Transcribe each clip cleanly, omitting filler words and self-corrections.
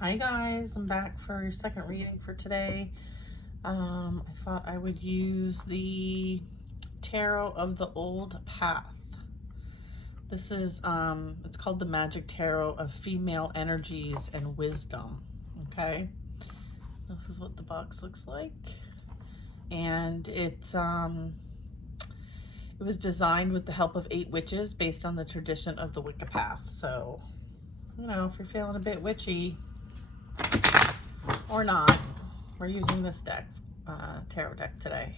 Hi guys, I'm back for your second reading for today. I thought I would use the Tarot of the Old Path. This is, it's called the Magic Tarot of Female Energies and Wisdom, okay? This is what the box looks like. And it was designed with the help of 8 witches based on the tradition of the Wicca path. So, you know, if you're feeling a bit witchy, or not, we're using this deck, tarot deck today.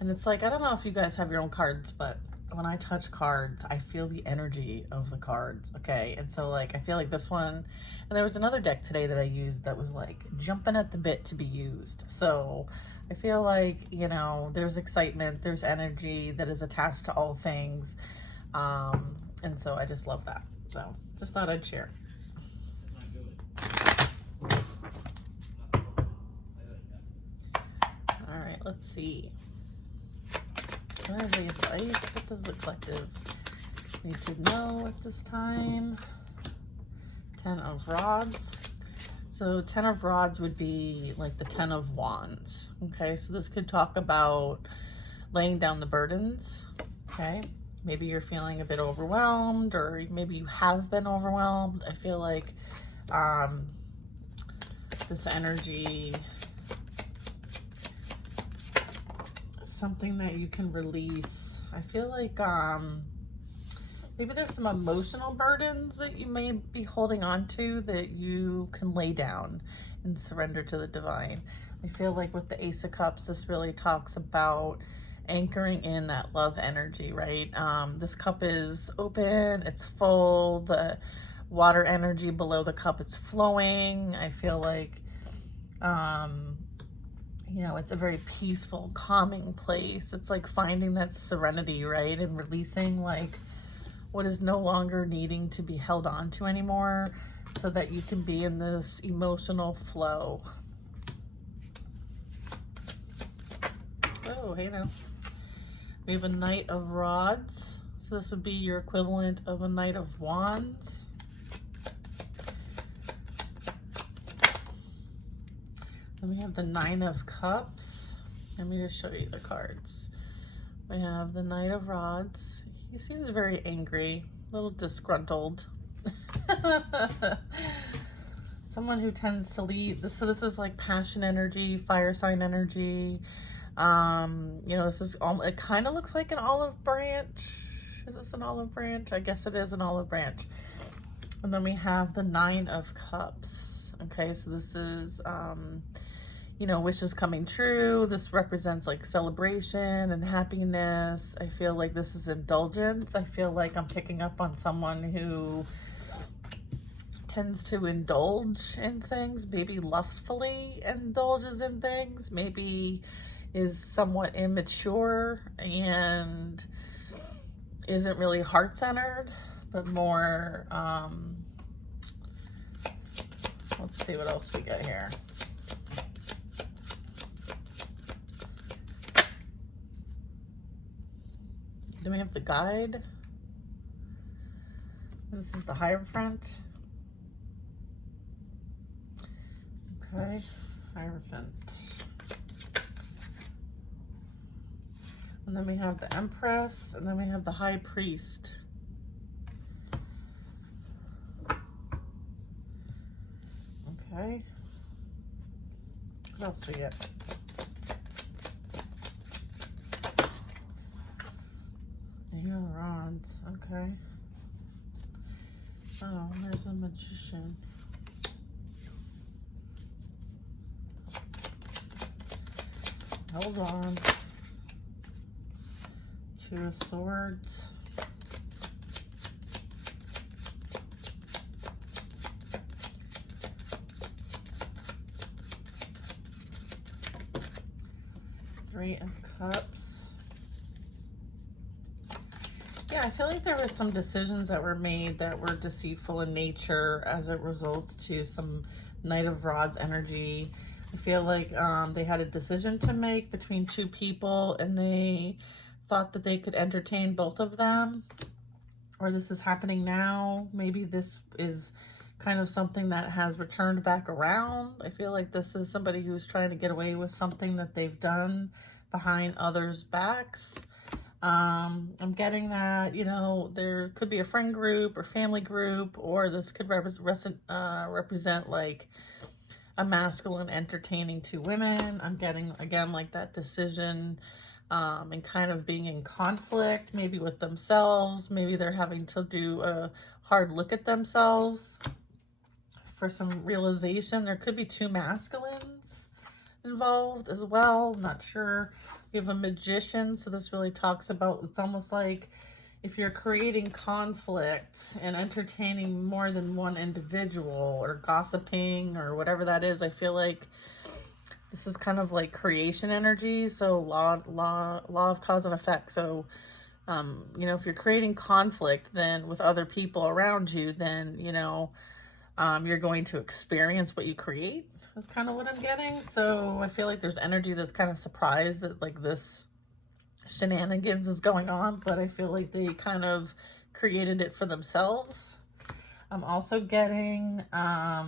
And it's like, I don't know if you guys have your own cards, but when I touch cards, I feel the energy of the cards, okay? And so like, I feel like this one, and there was another deck today that I used that was like jumping at the bit to be used. So I feel like, you know, there's excitement, there's energy that is attached to all things. And so I just love that. So just thought I'd share. All right, let's see. What are the advice? What does the collective need to know at this time? 10 of Rods. So 10 of Rods would be like the 10 of Wands. Okay, so this could talk about laying down the burdens. Okay, maybe you're feeling a bit overwhelmed, or maybe you have been overwhelmed. I feel like this energy, something that you can release. I feel like maybe there's some emotional burdens that you may be holding on to that you can lay down and surrender to the divine. I feel like with the Ace of Cups, this really talks about anchoring in that love energy, right? This cup is open, it's full, the water energy below the cup, it's flowing. I feel like you know, it's a very peaceful, calming place. It's like finding that serenity, right? And releasing like what is no longer needing to be held on to anymore, so that you can be in this emotional flow. Oh, hey now. We have a Knight of Rods. So this would be your equivalent of a Knight of Wands. And we have the 9 of Cups. Let me just show you the cards. We have the Knight of Rods. He seems very angry, a little disgruntled. Someone who tends to lead. So this is like passion energy, fire sign energy. You know, this is, it kind of looks like an olive branch. Is this an olive branch? I guess it is an olive branch. And then we have the 9 of Cups. Okay, so this is, you know, wishes coming true. This represents like celebration and happiness. I feel like this is indulgence. I feel like I'm picking up on someone who tends to indulge in things, maybe lustfully indulges in things, maybe is somewhat immature and isn't really heart-centered, but more, let's see what else we got here. Then we have the Guide. This is the Hierophant. Okay, Hierophant. And then we have the Empress, and then we have the High Priest. Okay. What else do we get? Rods. Okay. Oh, there's a Magician. Hold on. 2 of Swords. Three of Cups. Yeah, I feel like there were some decisions that were made that were deceitful in nature as it results to some Knight of Rods energy. I feel like they had a decision to make between 2 people, and they thought that they could entertain both of them, or this is happening now. Maybe this is kind of something that has returned back around. I feel like this is somebody who's trying to get away with something that they've done behind others' backs. I'm getting that, you know, there could be a friend group or family group, or this could represent like a masculine entertaining two women. I'm getting, again, like that decision and kind of being in conflict, maybe with themselves. Maybe they're having to do a hard look at themselves for some realization. There could be two masculines involved as well. I'm not sure. We have a magician, so this really talks about, it's almost like if you're creating conflict and entertaining more than one individual or gossiping or whatever that is, I feel like this is kind of like creation energy. So law of cause and effect. So you know, if you're creating conflict then with other people around you, then, you know, you're going to experience what you create. That's kind of what I'm getting. So I feel like there's energy that's kind of surprised that like this shenanigans is going on, but I feel like they kind of created it for themselves. I'm also getting, I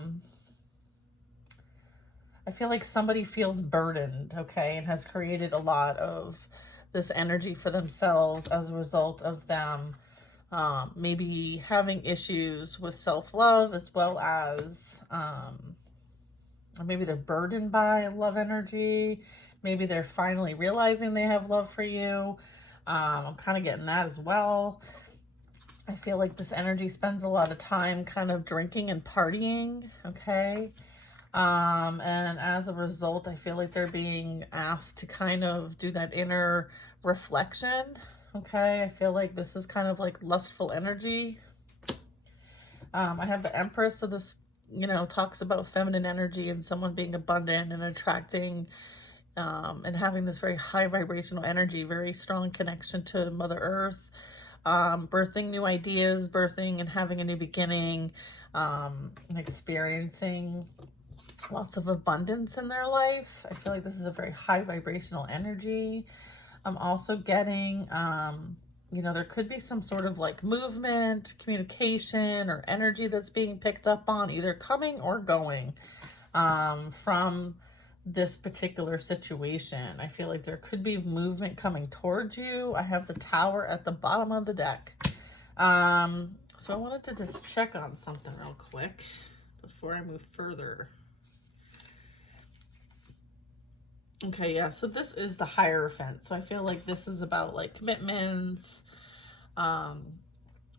feel like somebody feels burdened, okay, and has created a lot of this energy for themselves as a result of them maybe having issues with self-love, as well as or maybe they're burdened by love energy. Maybe they're finally realizing they have love for you. I'm kind of getting that as well. I feel like this energy spends a lot of time kind of drinking and partying, okay? And as a result, I feel like they're being asked to kind of do that inner reflection, okay? I feel like this is kind of like lustful energy. I have the Empress, so this, you know, talks about feminine energy and someone being abundant and attracting and having this very high vibrational energy, very strong connection to Mother Earth, birthing new ideas, birthing and having a new beginning, and experiencing lots of abundance in their life. I feel like this is a very high vibrational energy. I'm also getting, you know, there could be some sort of like movement, communication, or energy that's being picked up on, either coming or going from this particular situation. I feel like there could be movement coming towards you. I have the Tower at the bottom of the deck. So I wanted to just check on something real quick before I move further. Okay, yeah, so this is the Hierophant. So I feel like this is about like commitments,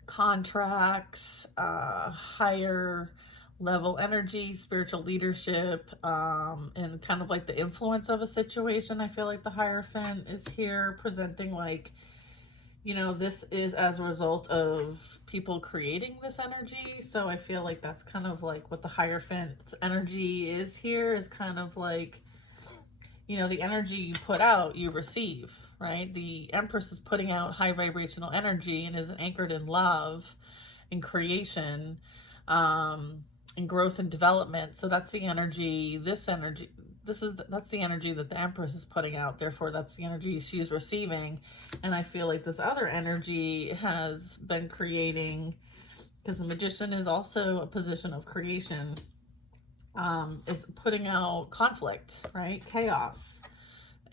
contracts, higher level energy, spiritual leadership, and kind of like the influence of a situation. I feel like the Hierophant is here presenting like, you know, this is as a result of people creating this energy. So I feel like that's kind of like what the Hierophant energy is here, is kind of like, you know, the energy you put out, you receive, right? The Empress is putting out high vibrational energy and is anchored in love and creation, and growth and development. So that's the energy, that's the energy that the Empress is putting out. Therefore, that's the energy she's receiving. And I feel like this other energy has been creating, because the Magician is also a position of creation, is putting out conflict, right? Chaos,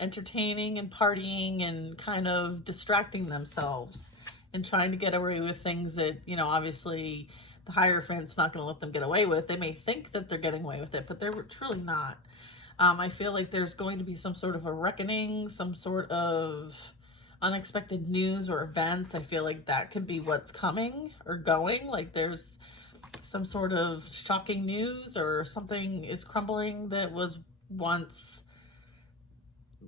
entertaining and partying and kind of distracting themselves and trying to get away with things that, you know, obviously the Hierophant's not going to let them get away with. They may think that they're getting away with it, but they're truly not. I feel like there's going to be some sort of a reckoning, some sort of unexpected news or events. I feel like that could be what's coming or going. Like there's some sort of shocking news or something is crumbling that was once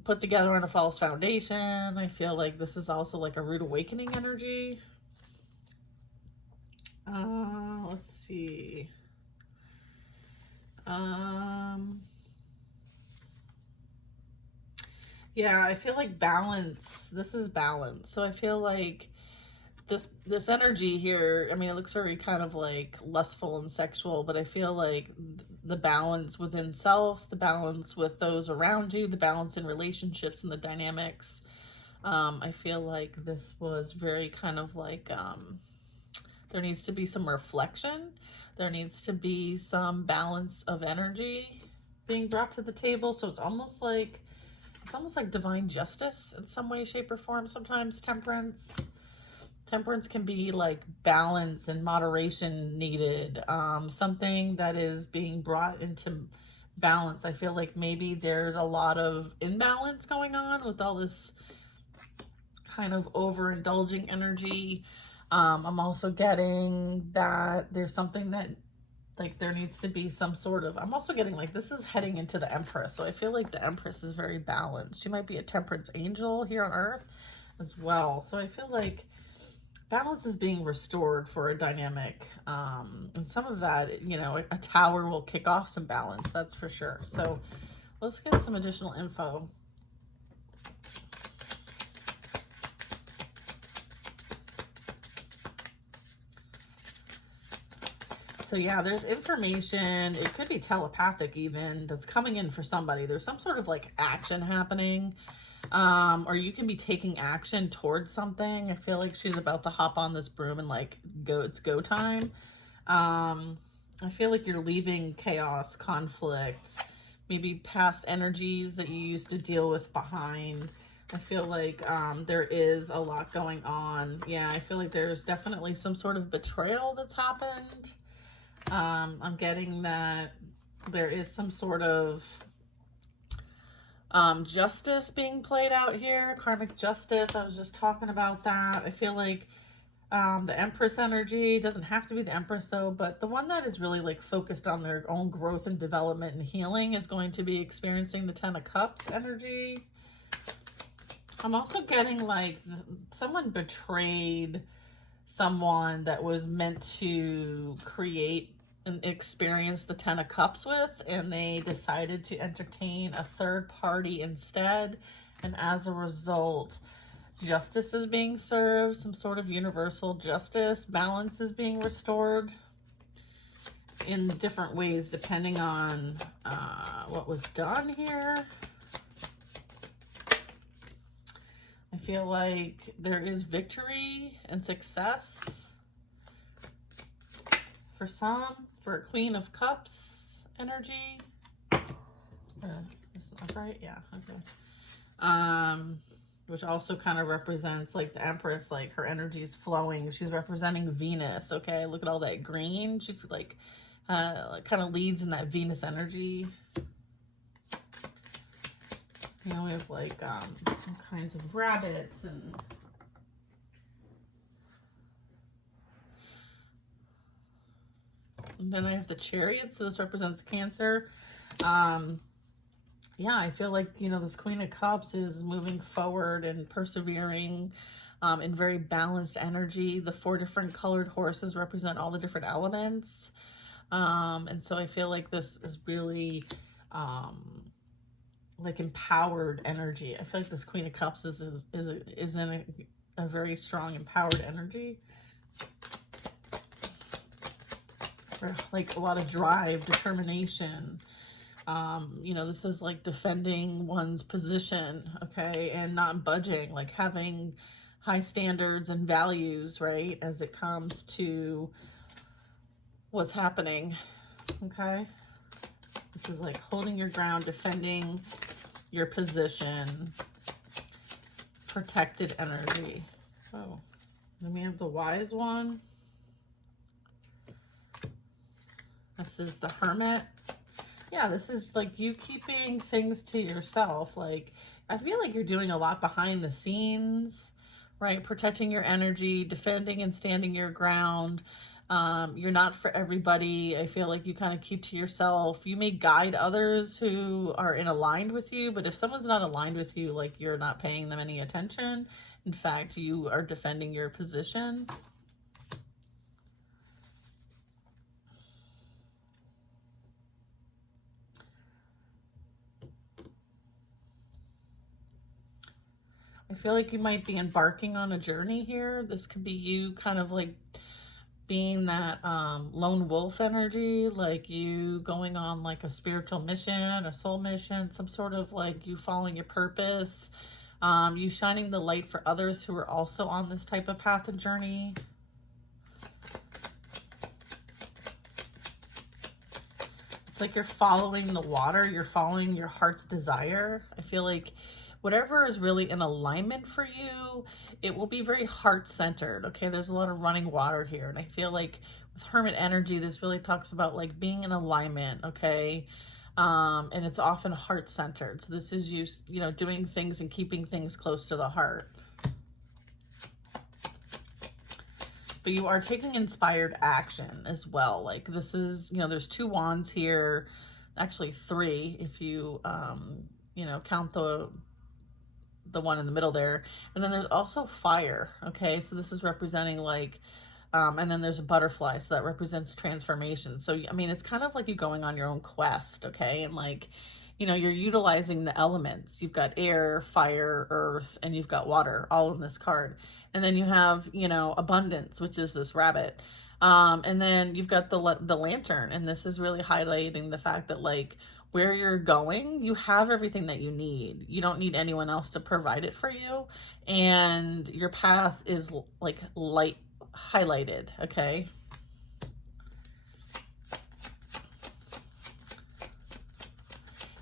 put together on a false foundation. I feel like this is also like a rude awakening energy. Let's see. Yeah, I feel like balance. This is balance. So I feel like this energy here, I mean, it looks very kind of like lustful and sexual, but I feel like the balance within self, the balance with those around you, the balance in relationships and the dynamics. I feel like this was very kind of like There needs to be some reflection. There needs to be some balance of energy being brought to the table. So it's almost like divine justice in some way, shape, or form. Sometimes temperance can be like balance and moderation needed. Something that is being brought into balance. I feel like maybe there's a lot of imbalance going on with all this kind of overindulging energy. I'm also getting that there's something that, like, there needs to be some sort of, I'm also getting like this is heading into the Empress. So I feel like the Empress is very balanced. She might be a temperance angel here on Earth as well. So I feel like balance is being restored for a dynamic. And some of that, you know, a tower will kick off some balance, that's for sure. So let's get some additional info. So yeah, there's information, it could be telepathic even, that's coming in for somebody. There's some sort of like action happening, or you can be taking action towards something. I feel like she's about to hop on this broom and like go, it's go time. I feel like you're leaving chaos, conflicts, maybe past energies that you used to deal with behind. I feel like there is a lot going on. Yeah, I feel like there's definitely some sort of betrayal that's happened. I'm getting that there is some sort of justice being played out here, karmic justice. I was just talking about that. I feel like the Empress energy doesn't have to be the Empress though, but the one that is really like focused on their own growth and development and healing is going to be experiencing the Ten of Cups energy. I'm also getting like someone betrayed someone that was meant to create and experience the Ten of Cups with, and they decided to entertain a third party instead. And as a result, justice is being served, some sort of universal justice, balance is being restored in different ways depending on what was done here. I feel like there is victory and success for some, for a Queen of Cups energy. Is that right? Yeah, okay. Which also kind of represents like the Empress, like her energy is flowing. She's representing Venus, okay? Look at all that green. She's like kind of leads in that Venus energy. You know, we have like some kinds of rabbits and then I have the Chariot, so this represents Cancer. Yeah, I feel like, you know, this Queen of Cups is moving forward and persevering in very balanced energy. The 4 different colored horses represent all the different elements. And so I feel like this is really like empowered energy. I feel like this Queen of Cups is in a very strong empowered energy. Or like a lot of drive, determination. You know, this is like defending one's position, okay, and not budging, like having high standards and values, right, as it comes to what's happening, okay? This is like holding your ground, defending your position, protected energy. Oh, then we have the Wise One. This is the Hermit. Yeah, this is like you keeping things to yourself. Like, I feel like you're doing a lot behind the scenes, right? Protecting your energy, defending and standing your ground. You're not for everybody. I feel like you kind of keep to yourself. You may guide others who are aligned with you, but if someone's not aligned with you, like you're not paying them any attention. In fact, you are defending your position. I feel like you might be embarking on a journey here. This could be you kind of like being that lone wolf energy, like you going on like a spiritual mission, a soul mission, some sort of like you following your purpose, you shining the light for others who are also on this type of path and journey. It's like you're following the water, you're following your heart's desire. I feel like whatever is really in alignment for you, it will be very heart-centered, okay? There's a lot of running water here, and I feel like with Hermit energy, this really talks about like being in alignment, okay? And it's often heart-centered. So this is you, you know, doing things and keeping things close to the heart. But you are taking inspired action as well. Like this is, you know, there's 2 wands here, actually 3 if you, you know, count the one in the middle there. And then there's also fire, okay? So this is representing like, and then there's a butterfly, so that represents transformation. So, I mean, it's kind of like you going on your own quest, okay? And like, you know, you're utilizing the elements. You've got air, fire, earth, and you've got water all in this card. And then you have, you know, abundance, which is this rabbit. And then you've got the lantern, and this is really highlighting the fact that like where you're going, you have everything that you need. You don't need anyone else to provide it for you. And your path is like light highlighted, okay?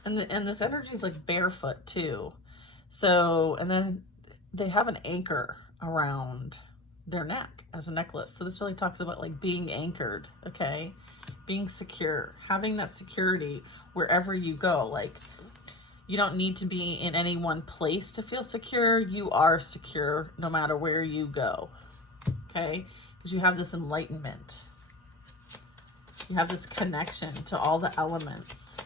And this energy is like barefoot too. So, and then they have an anchor around their neck as a necklace. So this really talks about like being anchored, okay? Being secure, having that security wherever you go. Like you don't need to be in any one place to feel secure. You are secure no matter where you go, okay? Because you have this enlightenment. You have this connection to all the elements.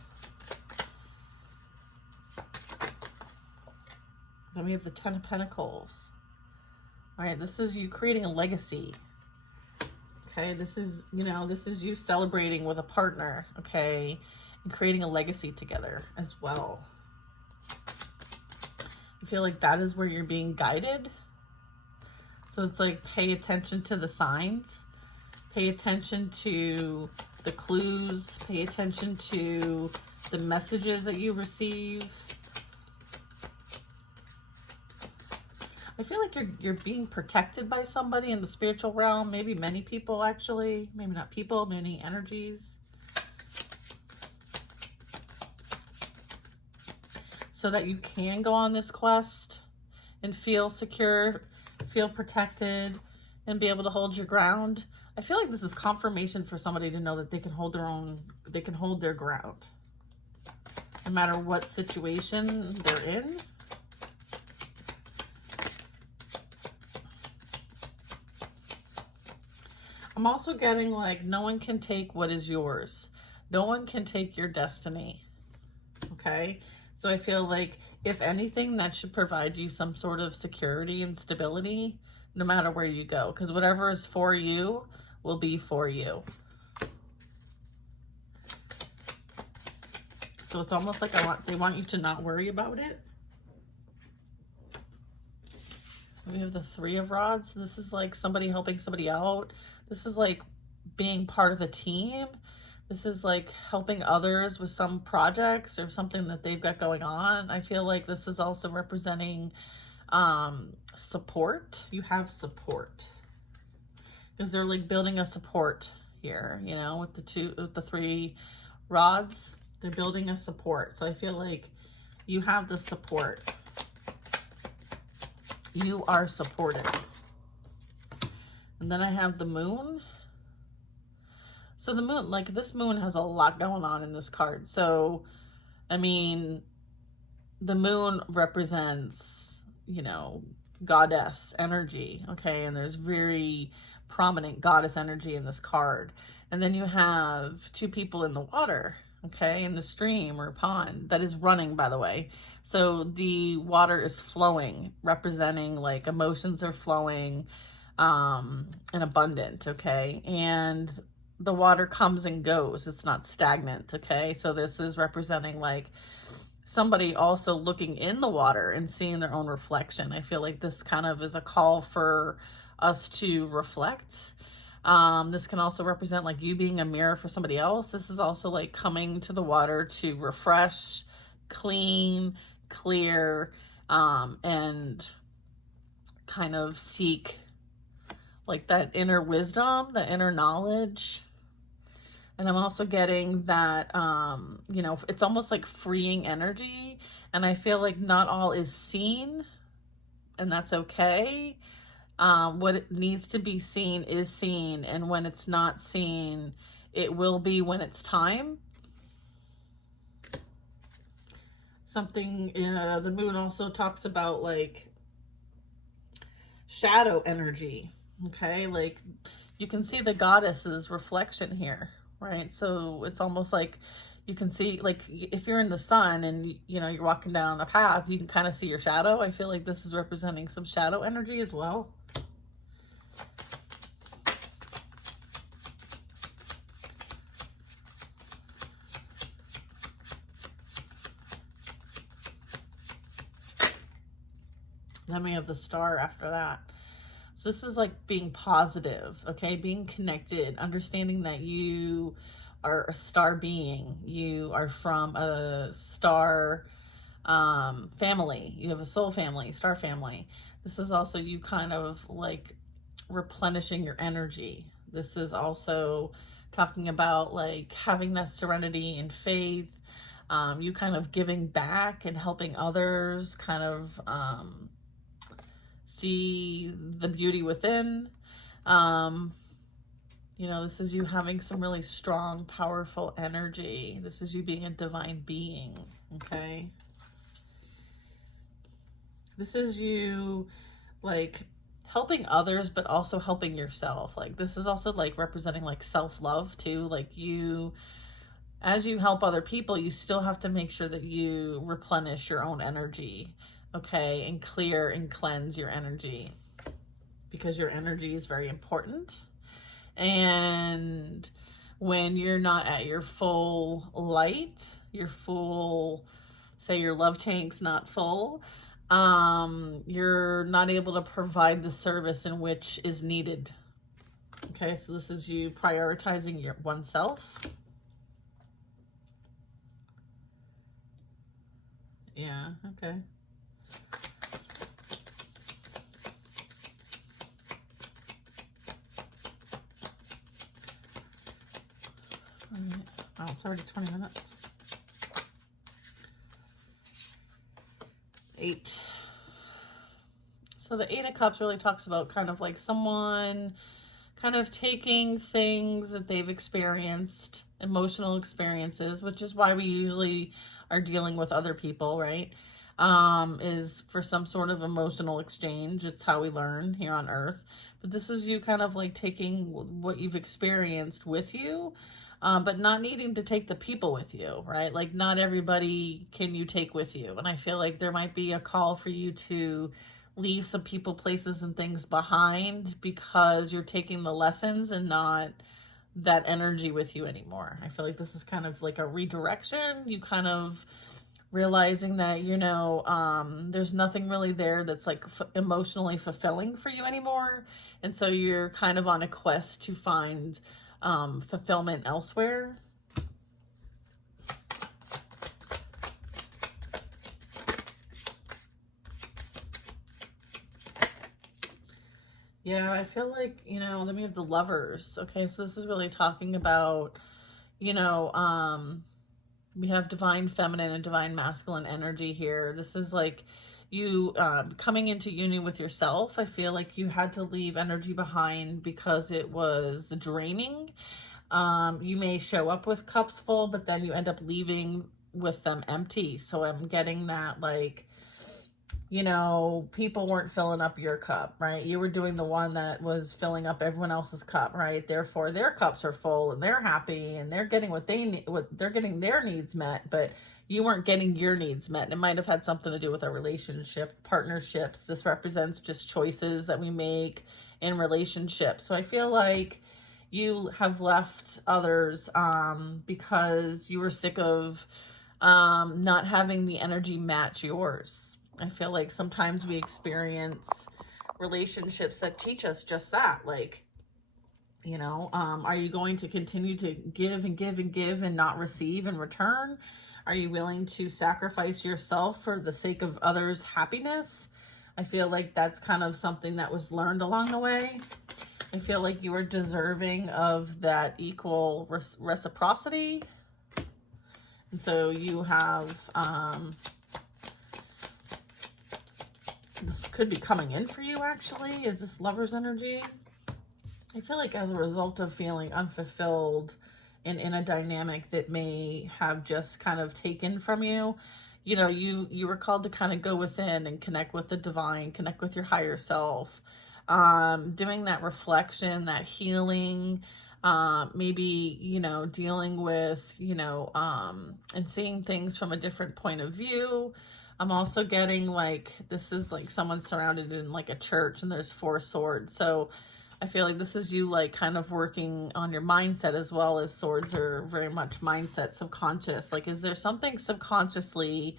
Then we have the 10 of Pentacles. All right, this is you creating a legacy. Okay, this is, you know, this is you celebrating with a partner, okay, and creating a legacy together as well. I feel like that is where you're being guided. So it's like pay attention to the signs, pay attention to the clues, pay attention to the messages that you receive. I feel like you're being protected by somebody in the spiritual realm, maybe many people actually, maybe not people, many energies. So that you can go on this quest and feel secure, feel protected, and be able to hold your ground. I feel like this is confirmation for somebody to know that they can hold their own, they can hold their ground. No matter what situation they're in. I'm also getting like, no one can take what is yours. No one can take your destiny. Okay? So I feel like, if anything, that should provide you some sort of security and stability, no matter where you go. Because whatever is for you will be for you. So it's almost like they want you to not worry about it. We have the 3 of Rods. This is like somebody helping somebody out. This is like being part of a team. This is like helping others with some projects or something that they've got going on. I feel like this is also representing support. You have support. Because they're like building a support here, you know, with the 3 rods. They're building a support. So I feel like you have the support. You are supported. And then I have the Moon. So the Moon, like this Moon has a lot going on in this card. So, I mean, the Moon represents, you know, goddess energy, okay? And there's very prominent goddess energy in this card. And then you have 2 people in the water, okay, in the stream or pond that is running, by the way. So the water is flowing, representing like emotions are flowing and abundant, okay? And the water comes and goes. It's not stagnant, okay? So this is representing like somebody also looking in the water and seeing their own reflection. I feel like this kind of is a call for us to reflect. This can also represent like you being a mirror for somebody else. This is also like coming to the water to refresh, clean, clear, and kind of seek like that inner wisdom, the inner knowledge. And I'm also getting that, you know, it's almost like freeing energy. And I feel like not all is seen, and that's okay. What it needs to be seen is seen. And when it's not seen, it will be when it's time. Something, the moon also talks about like shadow energy. Okay. Like you can see the goddess's reflection here, right? So it's almost like you can see, like if you're in the sun and you know you're walking down a path, you can kind of see your shadow. I feel like this is representing some shadow energy as well. Then we have the star after that. So this is like being positive, okay? Being connected, understanding that you are a star being. You are from a star family. You have a soul family, star family. This is also you kind of like replenishing your energy. This is also talking about like having that serenity and faith. You kind of giving back and helping others, kind of see the beauty within. You know, this is you having some really strong, powerful energy. This is you being a divine being, okay? This is you, like, helping others, but also helping yourself. Like, this is also, like, representing, like, self-love, too. Like, you, as you help other people, you still have to make sure that you replenish your own energy, okay? And clear and cleanse your energy, because your energy is very important. And when you're not at your full light, your full, say your love tank's not full, you're not able to provide the service in which is needed. Okay, so this is you prioritizing your oneself. Yeah, okay. Oh, it's already 20 minutes. 8. So the 8 of Cups really talks about kind of like someone kind of taking things that they've experienced, emotional experiences, which is why we usually are dealing with other people, right? Is for some sort of emotional exchange. It's how we learn here on Earth. But this is you kind of like taking what you've experienced with you, but not needing to take the people with you, right? Like not everybody can you take with you. And I feel like there might be a call for you to leave some people, places, and things behind because you're taking the lessons and not that energy with you anymore. I feel like this is kind of like a redirection. You kind of realizing that, you know, there's nothing really there that's like emotionally fulfilling for you anymore. And so you're kind of on a quest to find fulfillment elsewhere. Yeah, I feel like, you know, then we have the Lovers. Okay, so this is really talking about, you know, we have divine feminine and divine masculine energy here. This is like you coming into union with yourself. I feel like you had to leave energy behind because it was draining. You may show up with cups full, but then you end up leaving with them empty. So I'm getting that, like, you know, people weren't filling up your cup, right? You were doing the one that was filling up everyone else's cup, right? Therefore, their cups are full and they're happy and they're getting what they need, what they're getting their needs met, but you weren't getting your needs met. And it might have had something to do with our relationship, partnerships. This represents just choices that we make in relationships. So I feel like you have left others because you were sick of not having the energy match yours. I feel like sometimes we experience relationships that teach us just that. Like, you know, are you going to continue to give and give and give and not receive in return? Are you willing to sacrifice yourself for the sake of others' happiness? I feel like that's kind of something that was learned along the way. I feel like you are deserving of that equal reciprocity. And so you have, this could be coming in for you actually, is this Lover's energy. I feel like as a result of feeling unfulfilled and in a dynamic that may have just kind of taken from you, you know, you were called to kind of go within and connect with the divine, connect with your higher self, doing that reflection, that healing, maybe, you know, dealing with, you know, and seeing things from a different point of view. I'm also getting like, this is like someone surrounded in like a church and there's 4 swords. So I feel like this is you like kind of working on your mindset, as well as swords are very much mindset, subconscious. Like, is there something subconsciously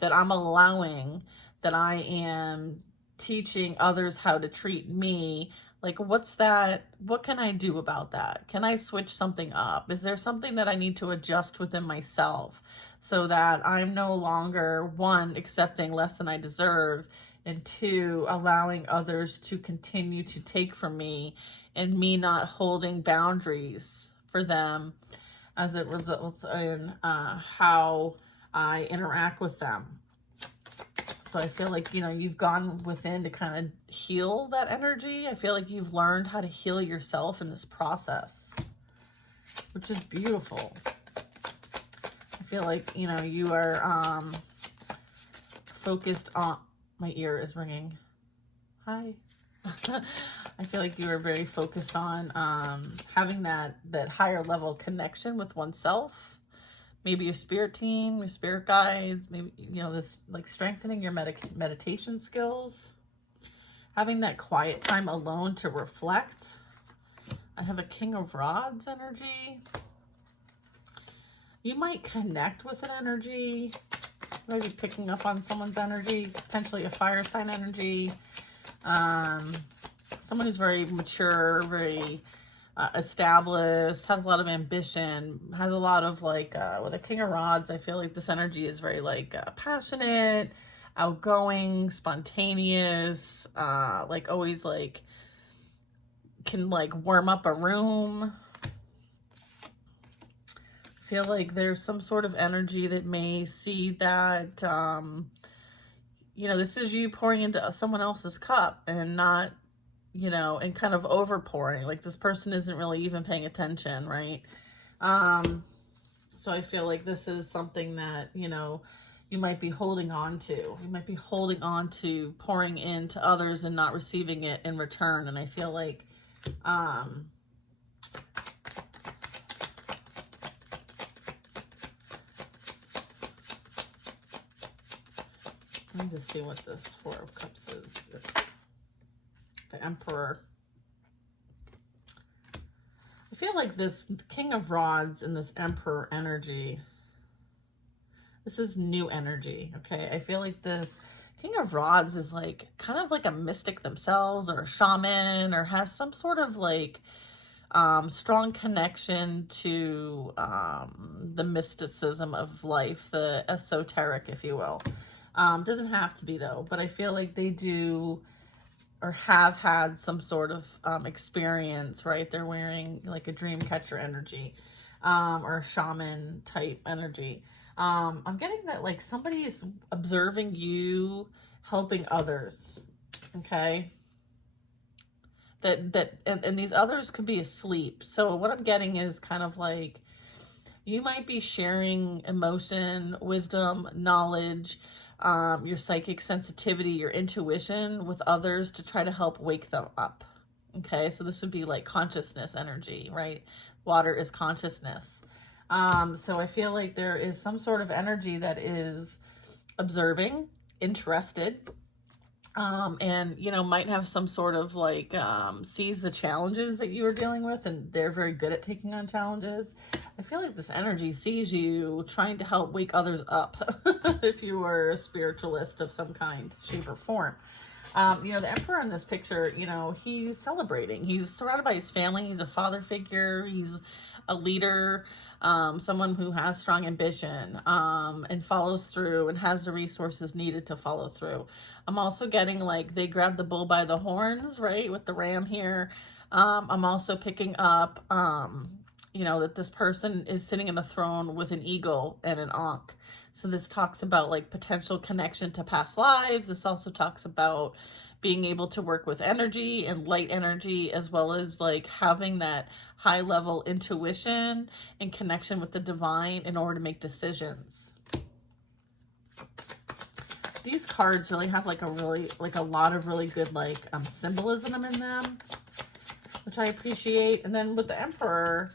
that I'm allowing, that I am teaching others how to treat me? Like, what's that? What can I do about that? Can I switch something up? Is there something that I need to adjust within myself so that I'm no longer, 1, accepting less than I deserve, and 2, allowing others to continue to take from me, and me not holding boundaries for them as it results in how I interact with them. So I feel like, you know, you've gone within to kind of heal that energy. I feel like you've learned how to heal yourself in this process, which is beautiful. I feel like, you know, you are focused on, my ear is ringing. Hi. I feel like you are very focused on having that higher level connection with oneself. Maybe your spirit team, your spirit guides, maybe, you know, this like strengthening your meditation skills, having that quiet time alone to reflect. I have a King of Rods energy. You might connect with an energy, maybe picking up on someone's energy, potentially a fire sign energy. Someone who's very mature, very established, has a lot of ambition, has a lot of like, with a King of Rods, I feel like this energy is very like passionate, outgoing, spontaneous, like always like can like warm up a room. I feel like there's some sort of energy that may see that, you know, this is you pouring into someone else's cup and not, you know, and kind of over pouring, like this person isn't really even paying attention, right? So I feel like this is something that, you know, you might be holding on to. You might be holding on to pouring into others and not receiving it in return. And I feel like, let me just see what this 4 of Cups is. The Emperor. I feel like this King of Rods and this Emperor energy, this is new energy, okay? I feel like this King of Rods is like kind of like a mystic themselves, or a shaman, or has some sort of like strong connection to the mysticism of life, the esoteric, if you will. Doesn't have to be though, but I feel like they do or have had some sort of experience, right? They're wearing like a dream catcher energy, or a shaman type energy. I'm getting that like somebody is observing you helping others, okay? And these others could be asleep. So what I'm getting is kind of like, you might be sharing emotion, wisdom, knowledge, your psychic sensitivity, your intuition with others to try to help wake them up. Okay, so this would be like consciousness energy, right? Water is consciousness. So I feel like there is some sort of energy that is observing, interested, and, you know, might have some sort of like, sees the challenges that you are dealing with, and they're very good at taking on challenges. I feel like this energy sees you trying to help wake others up if you were a spiritualist of some kind, shape, or form. You know, the Emperor in this picture, you know, he's celebrating. He's surrounded by his family. He's a father figure. He's a leader, someone who has strong ambition, and follows through and has the resources needed to follow through. I'm also getting like they grabbed the bull by the horns, right, with the ram here. I'm also picking up, you know, that this person is sitting in a throne with an eagle and an ankh. So this talks about like potential connection to past lives. This also talks about being able to work with energy and light energy, as well as like having that high level intuition and connection with the divine in order to make decisions. These cards really have like a lot of really good like symbolism in them, which I appreciate. And then with the Emperor,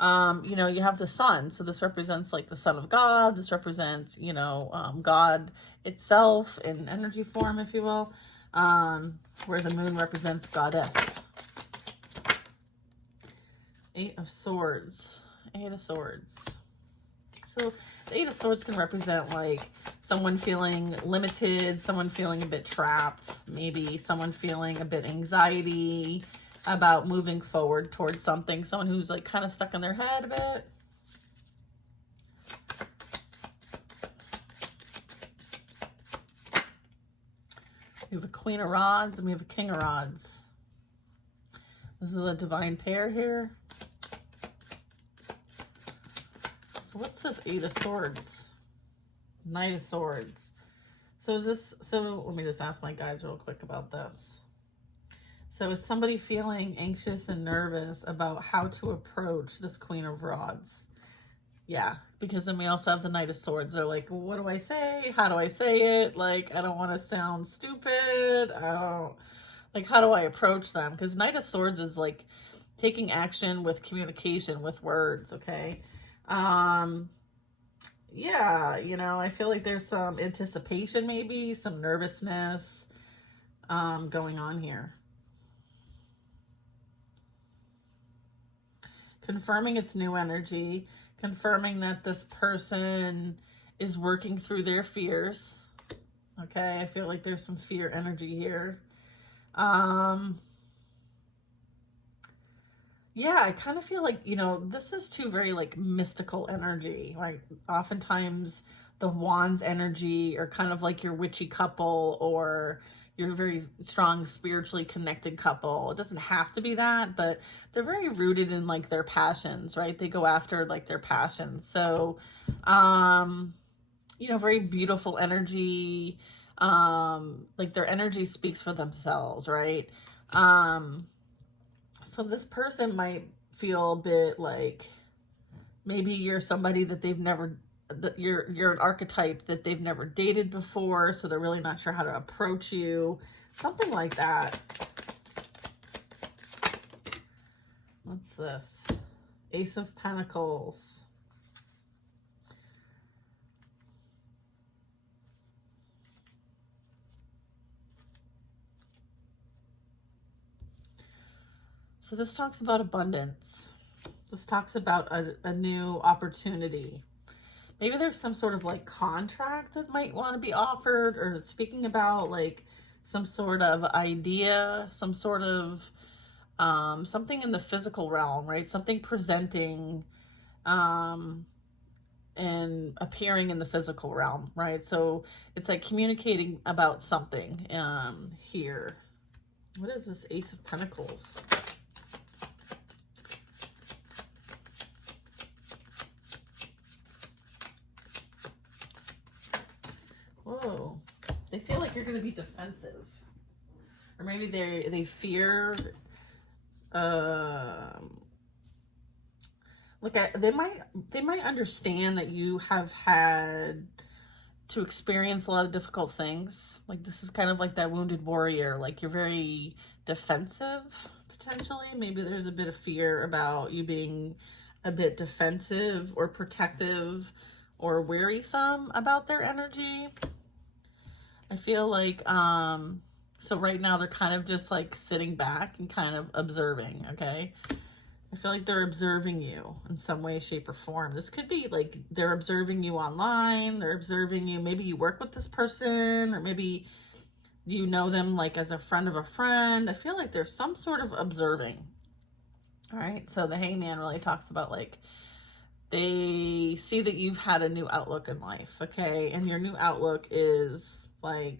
you know, you have the sun. So this represents like the Son of God. This represents, you know, God itself in energy form, if you will, where the moon represents Goddess. Eight of Swords. Eight of Swords. So the Eight of Swords can represent like someone feeling limited, someone feeling a bit trapped, maybe someone feeling a bit anxiety about moving forward towards something, someone who's like kind of stuck in their head a bit. We have a Queen of Rods and we have a King of Rods. This is a divine pair here. So what's this Eight of Swords? Knight of Swords. So is this, so let me just ask my guides real quick about this. So is somebody feeling anxious and nervous about how to approach this Queen of Rods? Yeah, because then we also have the Knight of Swords. They're like, what do I say? How do I say it? Like, I don't want to sound stupid. I don't, like, how do I approach them? Because Knight of Swords is like taking action with communication, with words, okay? Yeah, you know, I feel like there's some anticipation, maybe some nervousness going on here. Confirming it's new energy, confirming that this person is working through their fears. Okay, I feel like there's some fear energy here. Yeah, I kind of feel like, you know, this is too very like mystical energy. Like oftentimes the wands energy or kind of like your witchy couple or your very strong spiritually connected couple. It doesn't have to be that, but they're very rooted in like their passions, right? They go after like their passions. So, you know, very beautiful energy. Like their energy speaks for themselves, right? So this person might feel a bit like maybe you're somebody that they've never, that you're an archetype that they've never dated before, so they're really not sure how to approach you. Something like that. What's this? Ace of Pentacles. So this talks about abundance. This talks about a new opportunity. Maybe there's some sort of like contract that might want to be offered, or speaking about like some sort of idea, some sort of something in the physical realm, right? Something presenting and appearing in the physical realm, right? So it's like communicating about something here. What is this Ace of Pentacles? Whoa. They feel like you're going to be defensive. Or maybe they fear like they might understand that you have had to experience a lot of difficult things. Like this is kind of like that wounded warrior, like you're very defensive potentially. Maybe there's a bit of fear about you being a bit defensive or protective or wearisome about their energy. I feel like so right now they're kind of just like sitting back and kind of observing, okay? I feel like they're observing you in some way, shape, or form. This could be like they're observing you online. They're observing you. Maybe you work with this person, or maybe you know them like as a friend of a friend. I feel like there's some sort of observing. All right. So the Hangman really talks about like they see that you've had a new outlook in life. Okay. And your new outlook is like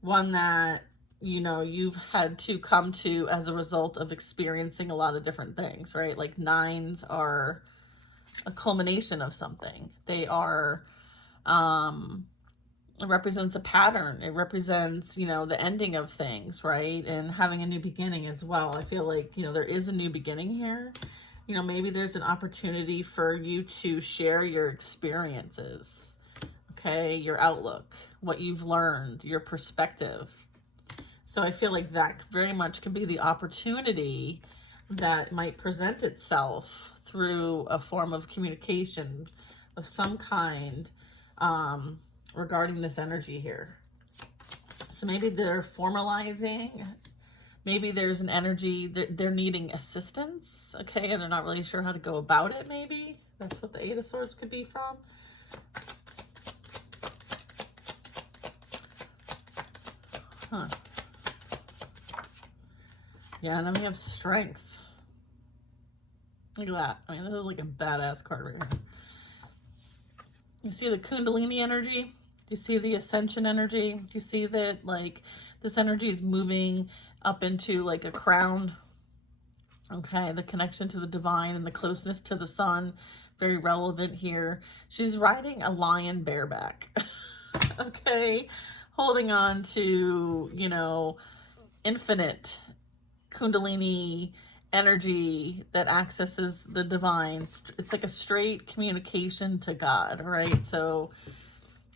one that you know, you've had to come to as a result of experiencing a lot of different things, right? Like nines are a culmination of something. They are, it represents a pattern. It represents, you know, the ending of things, right? And having a new beginning as well. I feel like, you know, there is a new beginning here. You know, maybe there's an opportunity for you to share your experiences, okay? Your outlook, what you've learned, your perspective. So I feel like that very much could be the opportunity that might present itself through a form of communication of some kind, regarding this energy here. So maybe they're formalizing, maybe there's an energy they're needing assistance, okay, and they're not really sure how to go about it. Maybe that's what the Eight of Swords could be from. Huh. Yeah, and then we have Strength. Look at that. I mean, this is like a badass card right here. You see the Kundalini energy? Do you see the Ascension energy? Do you see that, like, this energy is moving up into like a crown? Okay, the connection to the divine and the closeness to the sun, very relevant here. She's riding a lion bareback. Okay, holding on to, you know, infinite Kundalini energy that accesses the divine. It's like a straight communication to God, right? So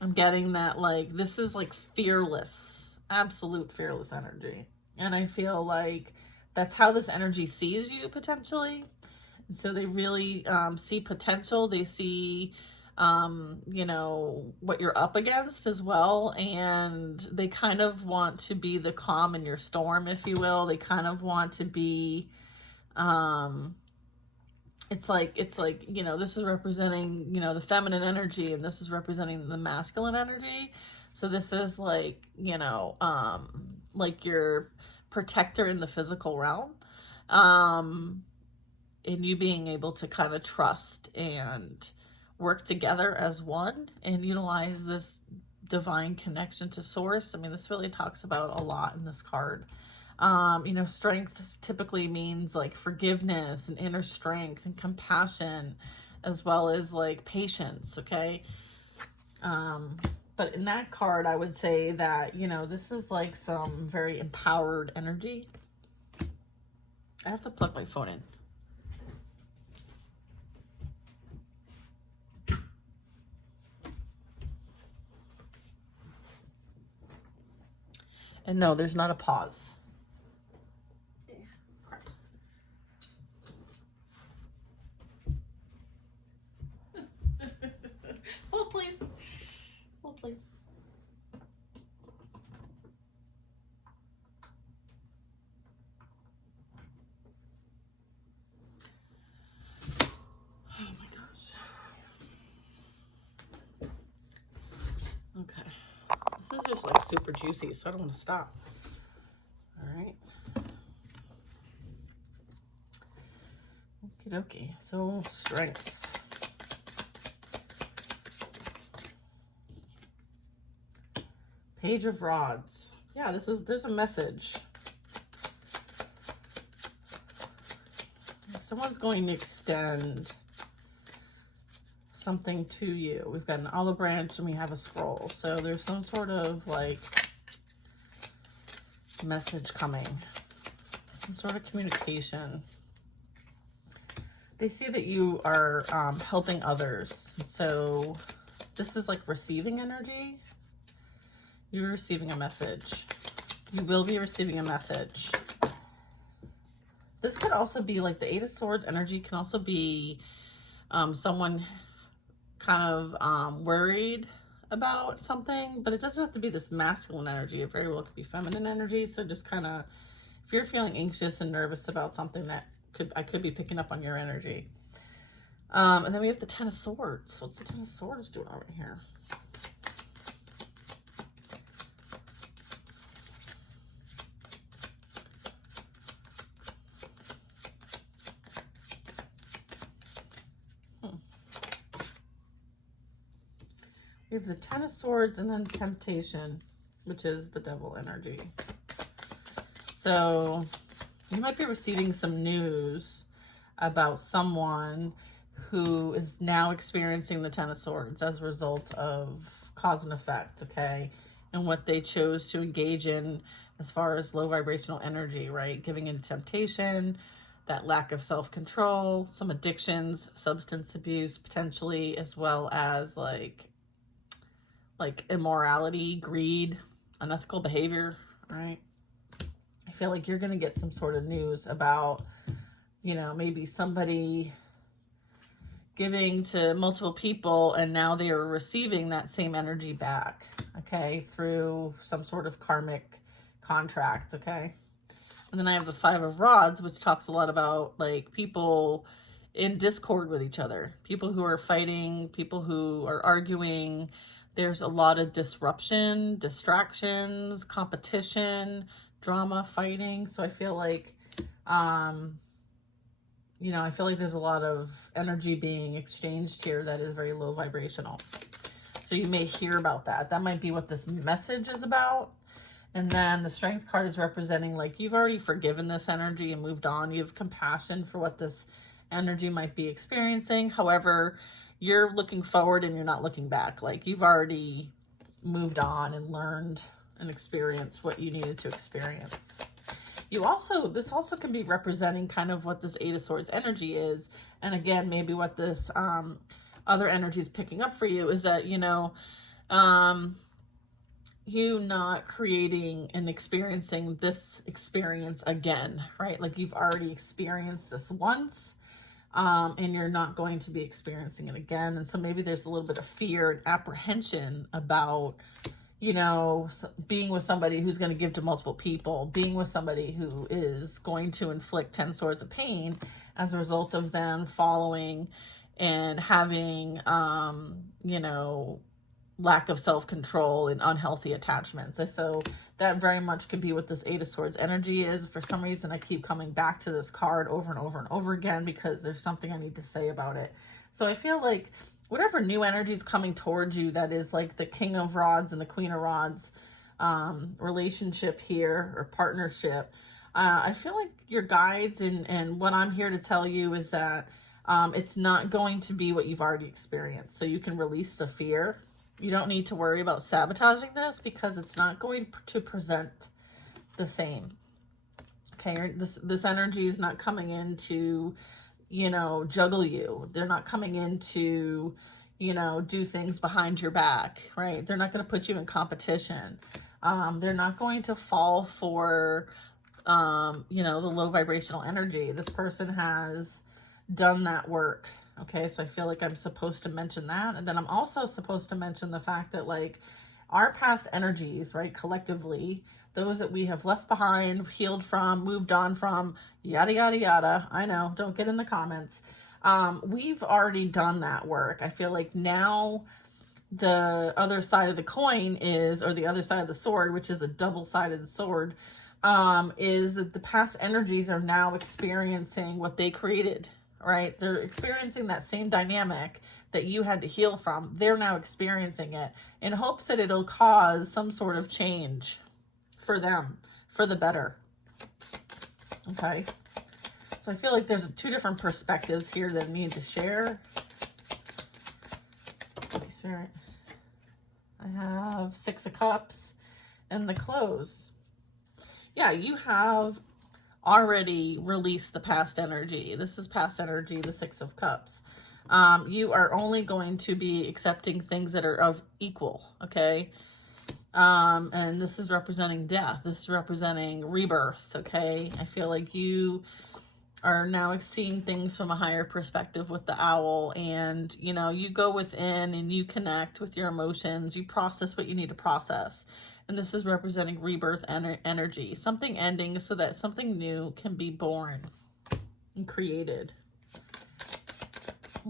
I'm getting that, like, this is like fearless, absolute fearless energy. And I feel like that's how this energy sees you potentially. And so they really see potential. They see, you know, what you're up against as well. And they kind of want to be the calm in your storm, if you will. They kind of want to be, it's like, you know, this is representing, you know, the feminine energy, and this is representing the masculine energy. So this is like, you know, like your protector in the physical realm, and you being able to kind of trust and work together as one and utilize this divine connection to source. I mean, this really talks about a lot in this card. You know, strength typically means like forgiveness and inner strength and compassion, as well as like patience, okay? But in that card, I would say that, you know, this is like some very empowered energy. I have to plug my phone in. And no, there's not a pause. Crap. Hold, please. Hold, please. Oh my gosh. Okay. This is just like super juicy, so I don't want to stop. All right. Okie dokie. So, strength. Page of Rods. Yeah, there's a message. Someone's going to extend something to you. We've got an olive branch and we have a scroll. So there's some sort of like message coming, some sort of communication. They see that you are helping others. So this is like receiving energy. You're receiving a message. You will be receiving a message. This could also be like the Eight of Swords energy can also be someone kind of worried about something, but it doesn't have to be this masculine energy. It very well could be feminine energy. So just kind of, if you're feeling anxious and nervous about something, that I could be picking up on your energy. And then we have the Ten of Swords. What's the Ten of Swords doing over here? We have the Ten of Swords and then Temptation, which is the devil energy. So you might be receiving some news about someone who is now experiencing the Ten of Swords as a result of cause and effect, okay? And what they chose to engage in as far as low vibrational energy, right? Giving into temptation, that lack of self-control, some addictions, substance abuse potentially, as well as like immorality, greed, unethical behavior, right? I feel like you're going to get some sort of news about, you know, maybe somebody giving to multiple people and now they are receiving that same energy back, okay, through some sort of karmic contract, okay? And then I have the Five of Rods, which talks a lot about like people in discord with each other, people who are fighting, people who are arguing. There's a lot of disruption, distractions, competition, drama, fighting. So I feel like, you know, I feel like there's a lot of energy being exchanged here that is very low vibrational. So you may hear about that. That might be what this message is about. And then the Strength card is representing like you've already forgiven this energy and moved on. You have compassion for what this energy might be experiencing. However, you're looking forward and you're not looking back. Like you've already moved on and learned and experienced what you needed to experience. This also can be representing kind of what this Eight of Swords energy is. And again, maybe what this other energy is picking up for you is that, you know, you not creating and experiencing this experience again, right? Like you've already experienced this once, and you're not going to be experiencing it again. And so maybe there's a little bit of fear and apprehension about, you know, being with somebody who's going to give to multiple people, being with somebody who is going to inflict 10 swords of pain as a result of them following and having, you know, lack of self-control and unhealthy attachments. And so that very much could be what this Eight of Swords energy is. For some reason, I keep coming back to this card over and over and over again because there's something I need to say about it. So I feel like whatever new energy is coming towards you, that is like the King of Rods and the Queen of Rods relationship here or partnership, I feel like your guides and what I'm here to tell you is that it's not going to be what you've already experienced. So you can release the fear. You don't need to worry about sabotaging this because it's not going to present the same. Okay, this energy is not coming in to, you know, juggle you. They're not coming in to, you know, do things behind your back, right? They're not going to put you in competition. They're not going to fall for, you know, the low vibrational energy. This person has done that work. Okay, so I feel like I'm supposed to mention that. And then I'm also supposed to mention the fact that like our past energies, right, collectively, those that we have left behind, healed from, moved on from, yada, yada, yada. I know, don't get in the comments. We've already done that work. I feel like now the other side of the coin is, or the other side of the sword, which is a double-sided sword, is that the past energies are now experiencing what they created, right? They're experiencing that same dynamic that you had to heal from. They're now experiencing it in hopes that it'll cause some sort of change for them, for the better. Okay. So I feel like there's two different perspectives here that I need to share. Holy Spirit. I have Six of Cups and the Close. Yeah, you have already released the past energy. This is past energy, the Six of Cups. You are only going to be accepting things that are of equal, okay? And this is representing death. This is representing rebirth, okay? I feel like you are now seeing things from a higher perspective with the owl, and, you know, you go within and you connect with your emotions. You process what you need to process. And this is representing rebirth energy, something ending so that something new can be born and created.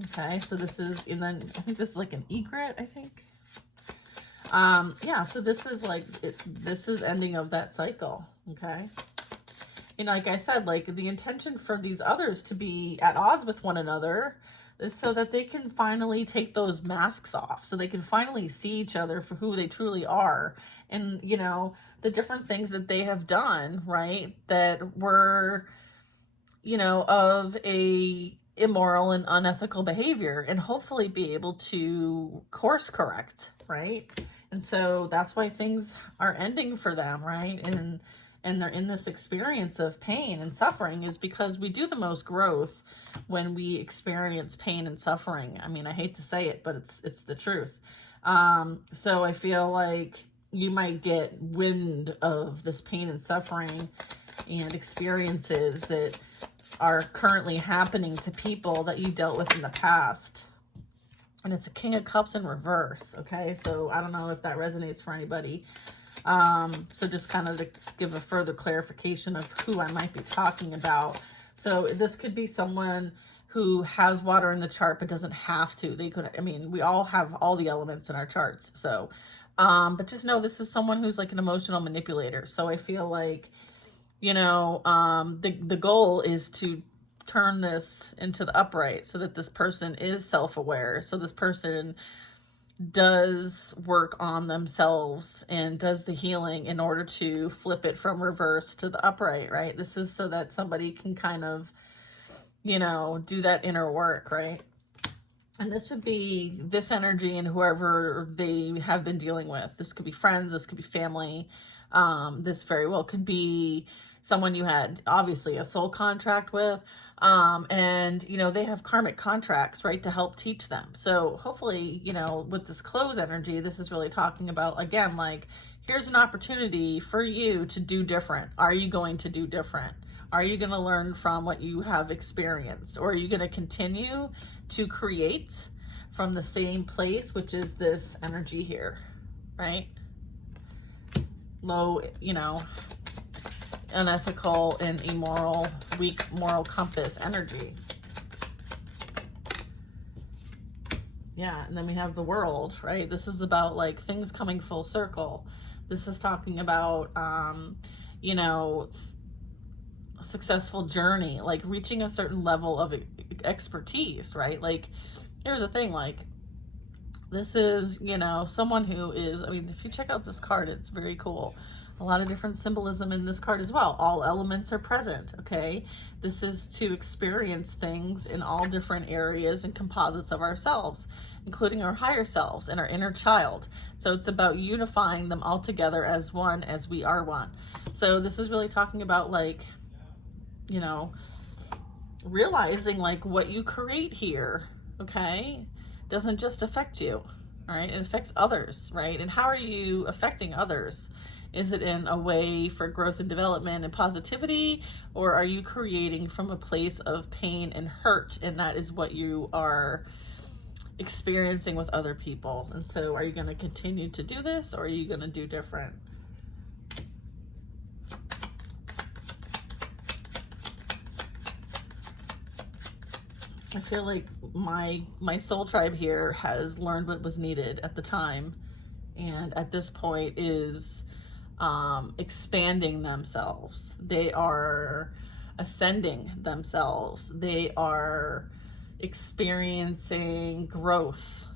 Okay, so this is, and then I think this is like an egret, I think. Yeah, so this is like, this is ending of that cycle, okay? And like I said, like the intention for these others to be at odds with one another, is so that they can finally take those masks off, so they can finally see each other for who they truly are, and you know, the different things that they have done, right, that were, you know, of a immoral and unethical behavior, and hopefully be able to course correct, right? And so that's why things are ending for them, right? And they're in this experience of pain and suffering, is because we do the most growth when we experience pain and suffering. I mean, I hate to say it, but it's the truth. So I feel like you might get wind of this pain and suffering and experiences that are currently happening to people that you dealt with in the past. And it's a King of Cups in reverse, okay? So I don't know if that resonates for anybody. So just kind of to give a further clarification of who I might be talking about. So this could be someone who has water in the chart but doesn't have to. They could, I mean, we all have all the elements in our charts. So, but just know this is someone who's like an emotional manipulator. So I feel like, you know, the goal is to turn this into the upright, so that this person is self-aware. So this person does work on themselves and does the healing in order to flip it from reverse to the upright, right? This is so that somebody can kind of, you know, do that inner work, right? And this would be this energy and whoever they have been dealing with. This could be friends, this could be family. This very well could be someone you had obviously a soul contract with. And, you know, they have karmic contracts, right, to help teach them. So hopefully, you know, with this close energy, this is really talking about, again, like, here's an opportunity for you to do different. Are you going to do different? Are you going to learn from what you have experienced? Or are you going to continue to create from the same place, which is this energy here, right? Low, you know, unethical and immoral, weak moral compass energy. Yeah, and then we have the World, right? This is about like things coming full circle. This is talking about, you know, a successful journey, like reaching a certain level of expertise, right? Like, here's the thing, like, this is, you know, someone who is, I mean, if you check out this card, it's very cool. A lot of different symbolism in this card as well. All elements are present, okay? This is to experience things in all different areas and composites of ourselves, including our higher selves and our inner child. So it's about unifying them all together as one, as we are one. So this is really talking about, like, you know, realizing like what you create here, okay, doesn't just affect you, all right? It affects others, right? And how are you affecting others? Is it in a way for growth and development and positivity, or are you creating from a place of pain and hurt, and that is what you are experiencing with other people? And so are you going to continue to do this, or are you going to do different? I feel like my soul tribe here has learned what was needed at the time, and at this point is expanding themselves. They are ascending themselves. They are experiencing growth,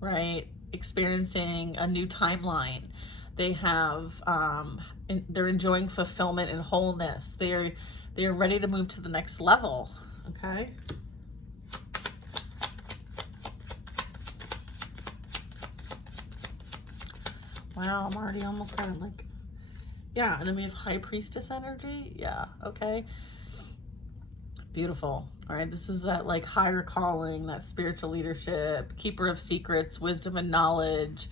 right? Experiencing a new timeline. They have, they're enjoying fulfillment and wholeness. They are ready to move to the next level, okay? Wow, I'm already almost done. Like, yeah, and then we have High Priestess energy. Yeah, okay. Beautiful. All right, this is that like higher calling, that spiritual leadership, keeper of secrets, wisdom and knowledge,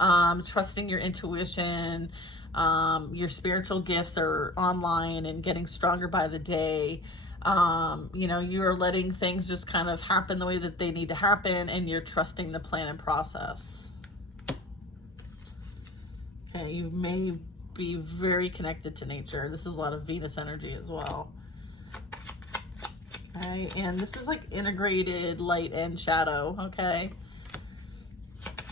trusting your intuition. Your spiritual gifts are online and getting stronger by the day. You know, you're letting things just kind of happen the way that they need to happen, and you're trusting the plan and process. Okay, you may be very connected to nature. This is a lot of Venus energy as well. Okay, and this is like integrated light and shadow, okay?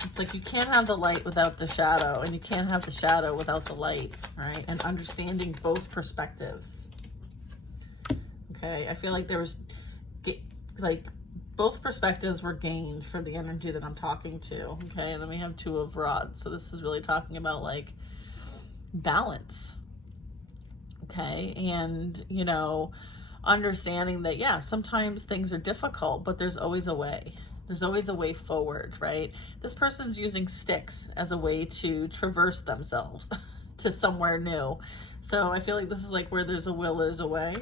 It's like you can't have the light without the shadow, and you can't have the shadow without the light, right? And understanding both perspectives. Okay, I feel like there was like both perspectives were gained for the energy that I'm talking to. Okay, and then we have Two of Rods. So this is really talking about like balance. Okay, and you know, understanding that, yeah, sometimes things are difficult, but there's always a way. There's always a way forward, right? This person's using sticks as a way to traverse themselves to somewhere new. So I feel like this is like where there's a will, there's a way.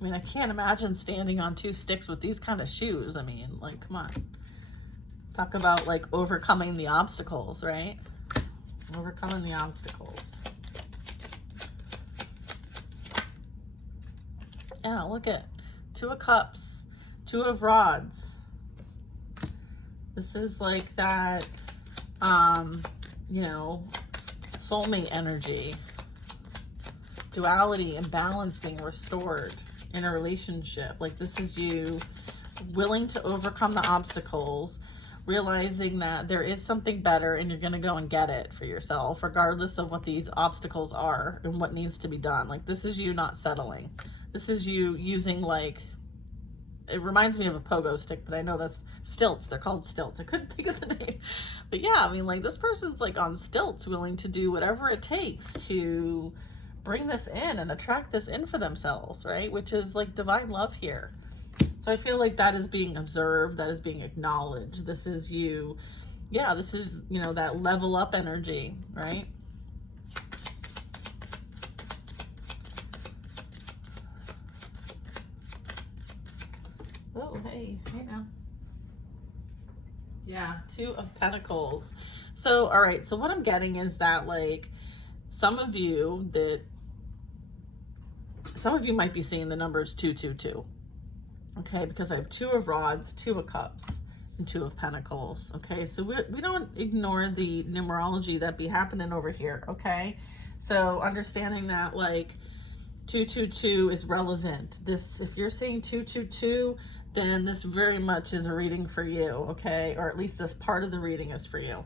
I mean, I can't imagine standing on two sticks with these kind of shoes. I mean, like, come on. Talk about like overcoming the obstacles, right? Overcoming the obstacles. Yeah, look at Two of Cups, Two of Rods. This is like that, you know, soulmate energy. Duality and balance being restored in a relationship. Like this is you willing to overcome the obstacles, realizing that there is something better and you're going to go and get it for yourself, regardless of what these obstacles are and what needs to be done. Like this is you not settling. This is you using like, it reminds me of a pogo stick, but I know that's stilts. They're called stilts. I couldn't think of the name. But yeah, I mean, like this person's like on stilts, willing to do whatever it takes to bring this in and attract this in for themselves, right? Which is like divine love here. So I feel like that is being observed, that is being acknowledged. This is you, yeah, this is, you know, that level up energy, right? Oh, hey now. Yeah, Two of Pentacles. So, all right, so what I'm getting is that like some of you might be seeing the numbers 222. Okay, because I have Two of Rods, Two of Cups, and Two of Pentacles. Okay, so we don't ignore the numerology that be happening over here. Okay, so understanding that like 222 is relevant. This, if you're seeing 222, then this very much is a reading for you. Okay, or at least this part of the reading is for you.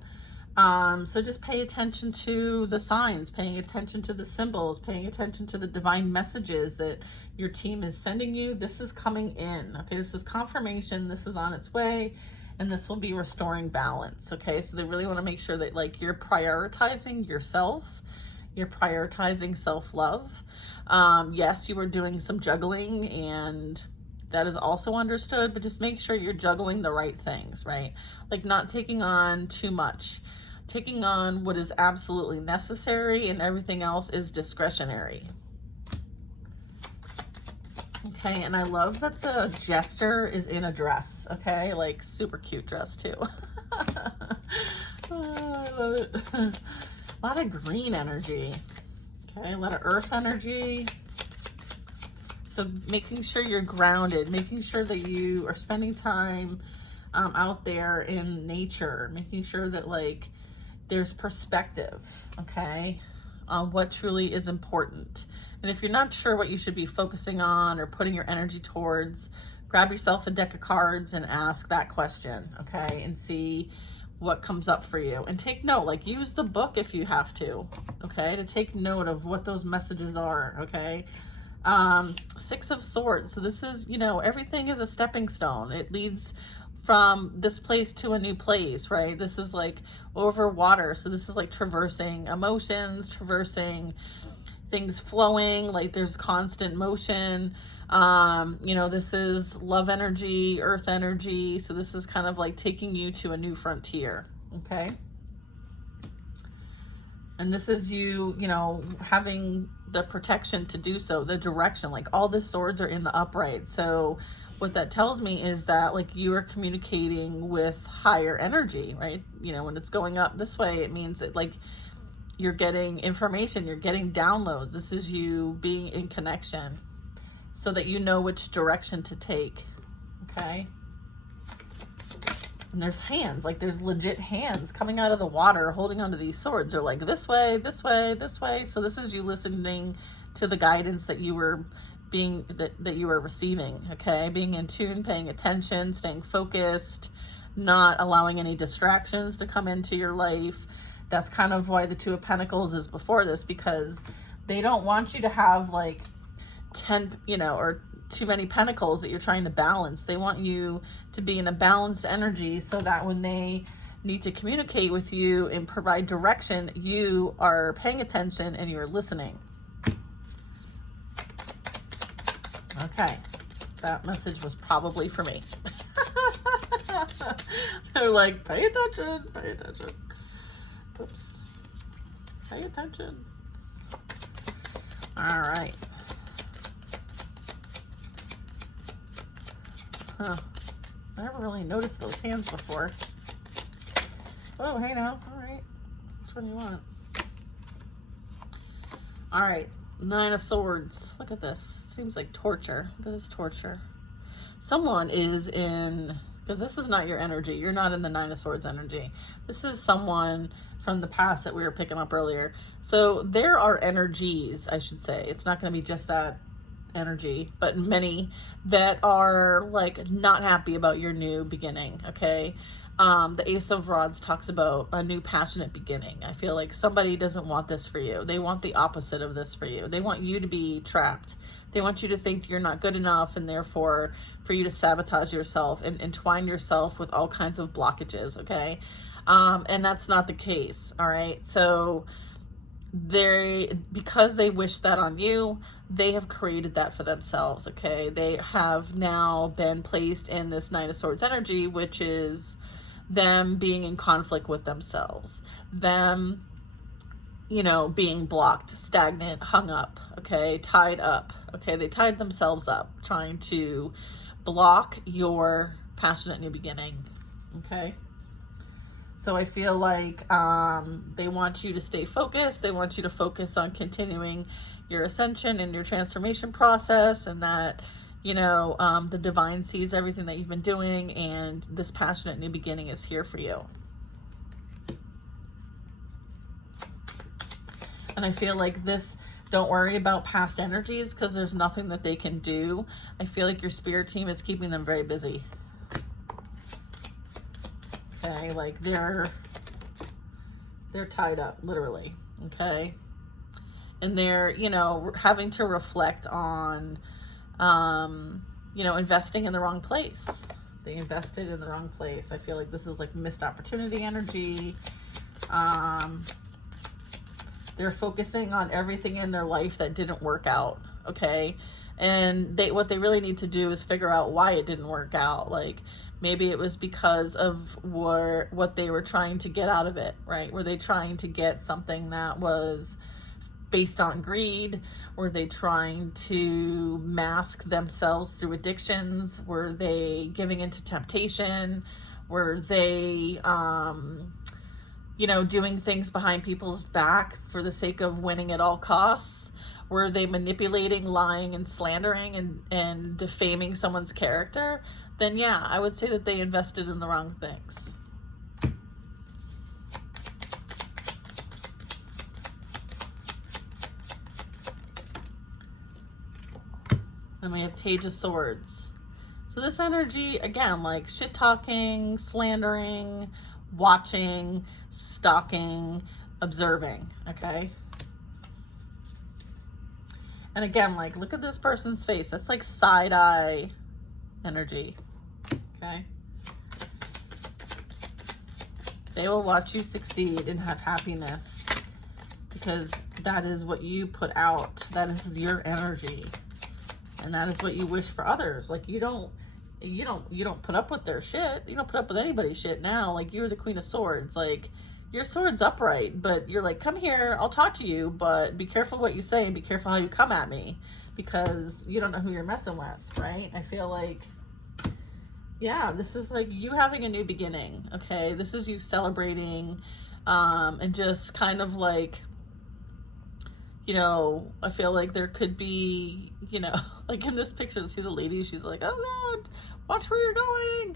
So just pay attention to the signs, paying attention to the symbols, paying attention to the divine messages that your team is sending you. This is coming in, okay? This is confirmation. This is on its way, and this will be restoring balance, okay? So they really want to make sure that like you're prioritizing yourself, you're prioritizing self-love. Yes, you are doing some juggling, and that is also understood, but just make sure you're juggling the right things, right? Like not taking on too much. Taking on what is absolutely necessary, and everything else is discretionary. Okay, and I love that the jester is in a dress, okay? Like super cute dress too. Oh, I love it. A lot of green energy, okay? A lot of earth energy. So making sure you're grounded, making sure that you are spending time out there in nature, making sure that like there's perspective, okay, on what truly is important. And if you're not sure what you should be focusing on or putting your energy towards, grab yourself a deck of cards and ask that question, okay, and see what comes up for you. And take note, like use the book if you have to, okay, to take note of what those messages are, okay. Six of Swords. So this is, you know, everything is a stepping stone. It leads from this place to a new place, right? This is like over water. So this is like traversing emotions, traversing things flowing, like there's constant motion. You know, this is love energy, earth energy. So this is kind of like taking you to a new frontier, okay? And this is you, you know, having the protection to do so, the direction, like all the swords are in the upright. So what that tells me is that like you are communicating with higher energy, right? You know, when it's going up this way, it means that like you're getting information, you're getting downloads. This is you being in connection so that you know which direction to take, okay? And there's hands, like there's legit hands coming out of the water holding onto these swords. They're like this way, this way, this way. So this is you listening to the guidance that you were being, that you were receiving, okay? Being in tune, paying attention, staying focused, not allowing any distractions to come into your life. That's kind of why the Two of Pentacles is before this, because They don't want you to have like 10, or too many pentacles that you're trying to balance. They want you to be in a balanced energy so that when they need to communicate with you and provide direction, you are paying attention and you're listening. Okay, that message was probably for me. They're like, pay attention, pay attention. Oops. Pay attention. All right. Huh. I never really noticed those hands before. Oh, hey now. All right. Which one do you want? All right. 9 of Swords. Look at this. Seems like torture. Look at this torture. Someone is in, because this is not your energy. You're not in the 9 of Swords energy. This is someone from the past that we were picking up earlier. So there are energies, I should say. It's not going to be just that energy, but many that are like not happy about your new beginning. Okay. The Ace of Rods talks about a new passionate beginning. I feel like somebody doesn't want this for you. They want the opposite of this for you. They want you to be trapped. They want you to think you're not good enough, and therefore for you to sabotage yourself and entwine yourself with all kinds of blockages. Okay. And that's not the case. All right. So because they wish that on you, they have created that for themselves. Okay. They have now been placed in this 9 of Swords energy, which is them being in conflict with themselves, them, being blocked, stagnant, hung up, okay, tied up, okay. They tied themselves up trying to block your passionate new beginning. Okay. So I feel like they want you to stay focused. They want you to focus on continuing your ascension and your transformation process, and that, the divine sees everything that you've been doing, and this passionate new beginning is here for you. And I feel like this, don't worry about past energies because there's nothing that they can do. I feel like your spirit team is keeping them very busy. Okay, like they're tied up, literally, okay? And they're, having to reflect on, investing in the wrong place. They invested in the wrong place. I feel like this is like missed opportunity energy. They're focusing on everything in their life that didn't work out, okay? And what they really need to do is figure out why it didn't work out. Like, maybe it was because of what they were trying to get out of it, right? Were they trying to get something that was based on greed? Were they trying to mask themselves through addictions? Were they giving into temptation? Were they, doing things behind people's back for the sake of winning at all costs? Were they manipulating, lying, and slandering and defaming someone's character? Then yeah, I would say that they invested in the wrong things. Then we have Page of Swords. So this energy, again, like shit talking, slandering, watching, stalking, observing, okay? And again, like, look at this person's face. That's like side-eye energy, okay? They will watch you succeed and have happiness because that is what you put out. That is your energy. And that is what you wish for others. Like, you don't put up with their shit. You don't put up with anybody's shit now. Like, you're the Queen of Swords. Like, your sword's upright, but you're like, come here, I'll talk to you, but be careful what you say and be careful how you come at me because you don't know who you're messing with, right? I feel like, yeah, this is like you having a new beginning, okay? This is you celebrating and just kind of like, I feel like there could be, like in this picture, see the lady, she's like, oh God, watch where you're going.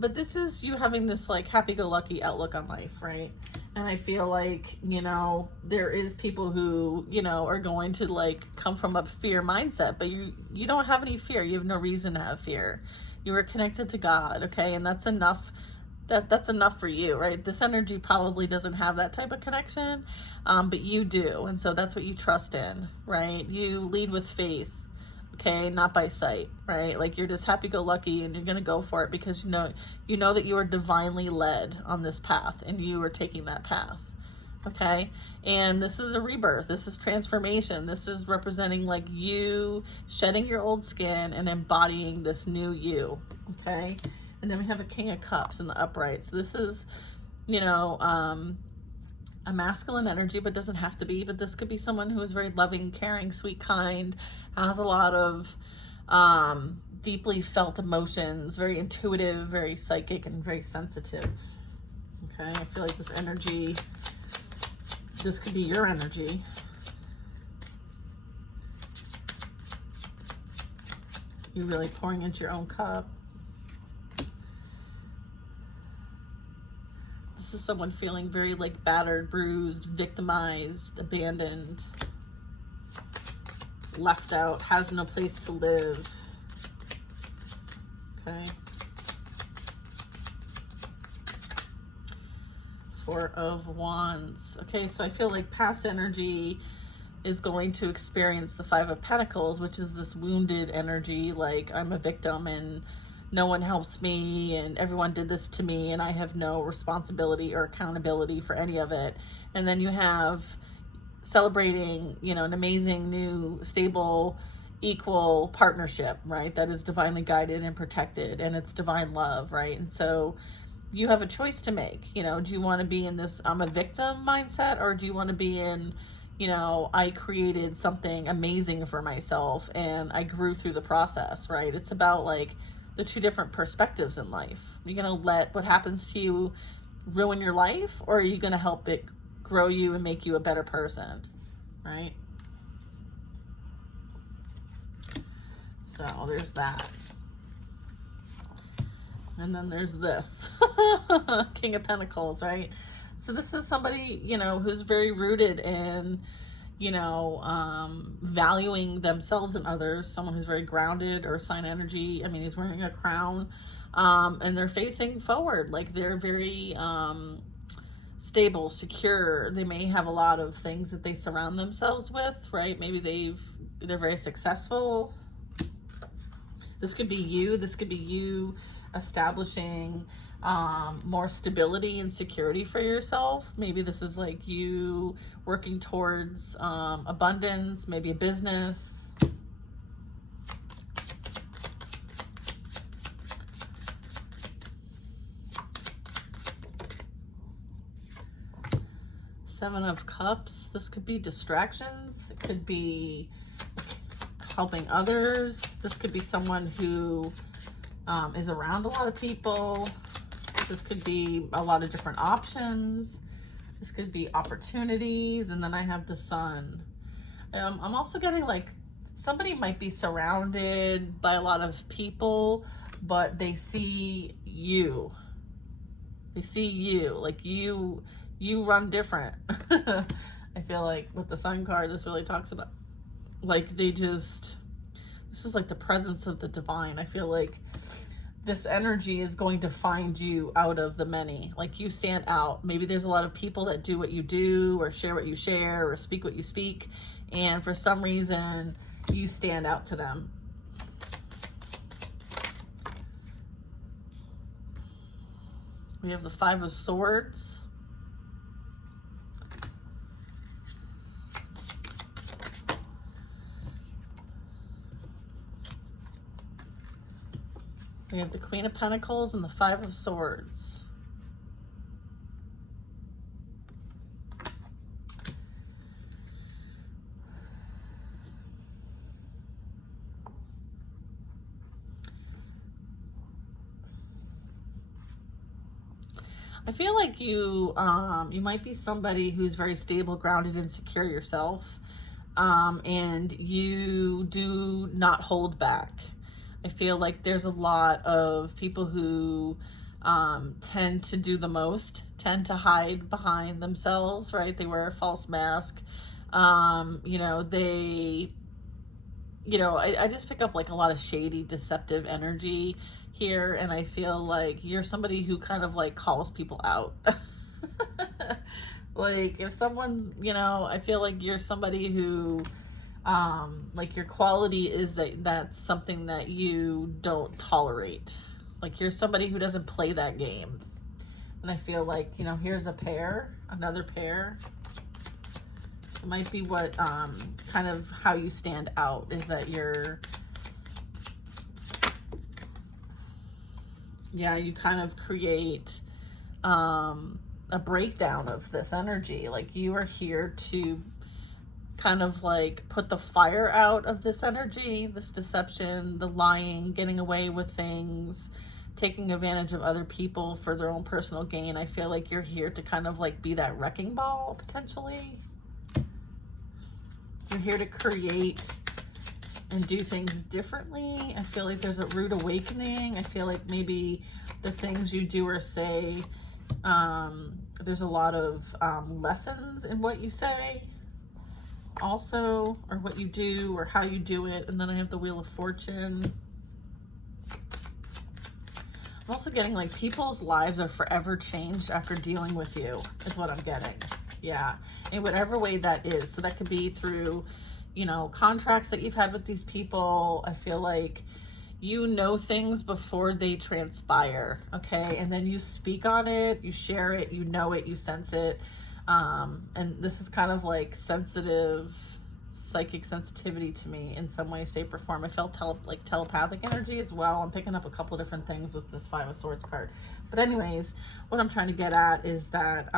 But this is you having this like happy-go-lucky outlook on life, right? And I feel like, there is people who, are going to like come from a fear mindset, but you don't have any fear. You have no reason to have fear. You are connected to God, okay? And that's enough that's enough for you, right? This energy probably doesn't have that type of connection, but you do. And so that's what you trust in, right? You lead with faith, okay? Not by sight, right? Like you're just happy-go-lucky and you're going to go for it because you know that you are divinely led on this path and you are taking that path. Okay, and this is a rebirth. This is transformation. This is representing like you shedding your old skin and embodying this new you. Okay, and then we have a King of Cups in the upright. So this is, you know, a masculine energy, but doesn't have to be. But this could be someone who is very loving, caring, sweet, kind, has a lot of deeply felt emotions, very intuitive, very psychic, and very sensitive. Okay, I feel like this energy. This could be your energy. You're really pouring into your own cup. This is someone feeling very like battered, bruised, victimized, abandoned, left out, has no place to live. Okay. Four of Wands. Okay, so I feel like past energy is going to experience the Five of Pentacles, which is this wounded energy, like I'm a victim and no one helps me and everyone did this to me and I have no responsibility or accountability for any of it. And then you have celebrating, you know, an amazing new stable equal partnership, right? That is divinely guided and protected and it's divine love, right? And so you have a choice to make. You know, do you want to be in this I'm a victim mindset, or do you want to be in, you know, I created something amazing for myself and I grew through the process, right? It's about like the two different perspectives in life. You're going to let what happens to you ruin your life, or are you going to help it grow you and make you a better person, right? So there's that. And then there's this King of Pentacles, right? So this is somebody, you know, who's very rooted in, you know, valuing themselves and others. Someone who's very grounded or sign energy. I mean, he's wearing a crown, and they're facing forward. Like they're very stable, secure. They may have a lot of things that they surround themselves with, right? Maybe they're very successful. This could be you. This could be you establishing more stability and security for yourself. Maybe this is like you working towards abundance, maybe a business. Seven of Cups. This could be distractions. It could be helping others. This could be someone who is around a lot of people. This could be a lot of different options. This could be opportunities. And then I have the Sun. I'm also getting like somebody might be surrounded by a lot of people, but they see you. They see you. Like you run different. I feel like with the Sun card, this really talks about like this is like the presence of the divine. I feel like this energy is going to find you out of the many. Like you stand out. Maybe there's a lot of people that do what you do or share what you share or speak what you speak. And for some reason, you stand out to them. We have the Five of Swords. We have the Queen of Pentacles and the Five of Swords. I feel like you might be somebody who's very stable, grounded, and secure yourself, and you do not hold back. I feel like there's a lot of people who tend to do the most, tend to hide behind themselves, right? They wear a false mask. You know, they you know, I just pick up like a lot of shady, deceptive energy here, and I feel like you're somebody who kind of like calls people out. Like if someone, you know, I feel like you're somebody who like your quality is that that's something that you don't tolerate. Like you're somebody who doesn't play that game. And I feel like, you know, here's a pair, another pair. It might be what kind of how you stand out is that you're, yeah, you kind of create a breakdown of this energy. Like you are here to kind of like put the fire out of this energy, this deception, the lying, getting away with things, taking advantage of other people for their own personal gain. I feel like you're here to kind of like be that wrecking ball potentially. You're here to create and do things differently. I feel like there's a rude awakening. I feel like maybe the things you do or say, there's a lot of lessons in what you say also, or what you do or how you do it. And then I have the Wheel of Fortune. I'm also getting like people's lives are forever changed after dealing with you is what I'm getting. Yeah, in whatever way that is. So that could be through, you know, contracts that you've had with these people. I feel like you know things before they transpire, okay? And then you speak on it, you share it, you know it, you sense it. And this is kind of like sensitive, psychic sensitivity to me in some way, shape, or form. I felt like telepathic energy as well. I'm picking up a couple different things with this Five of Swords card. But anyways, what I'm trying to get at is that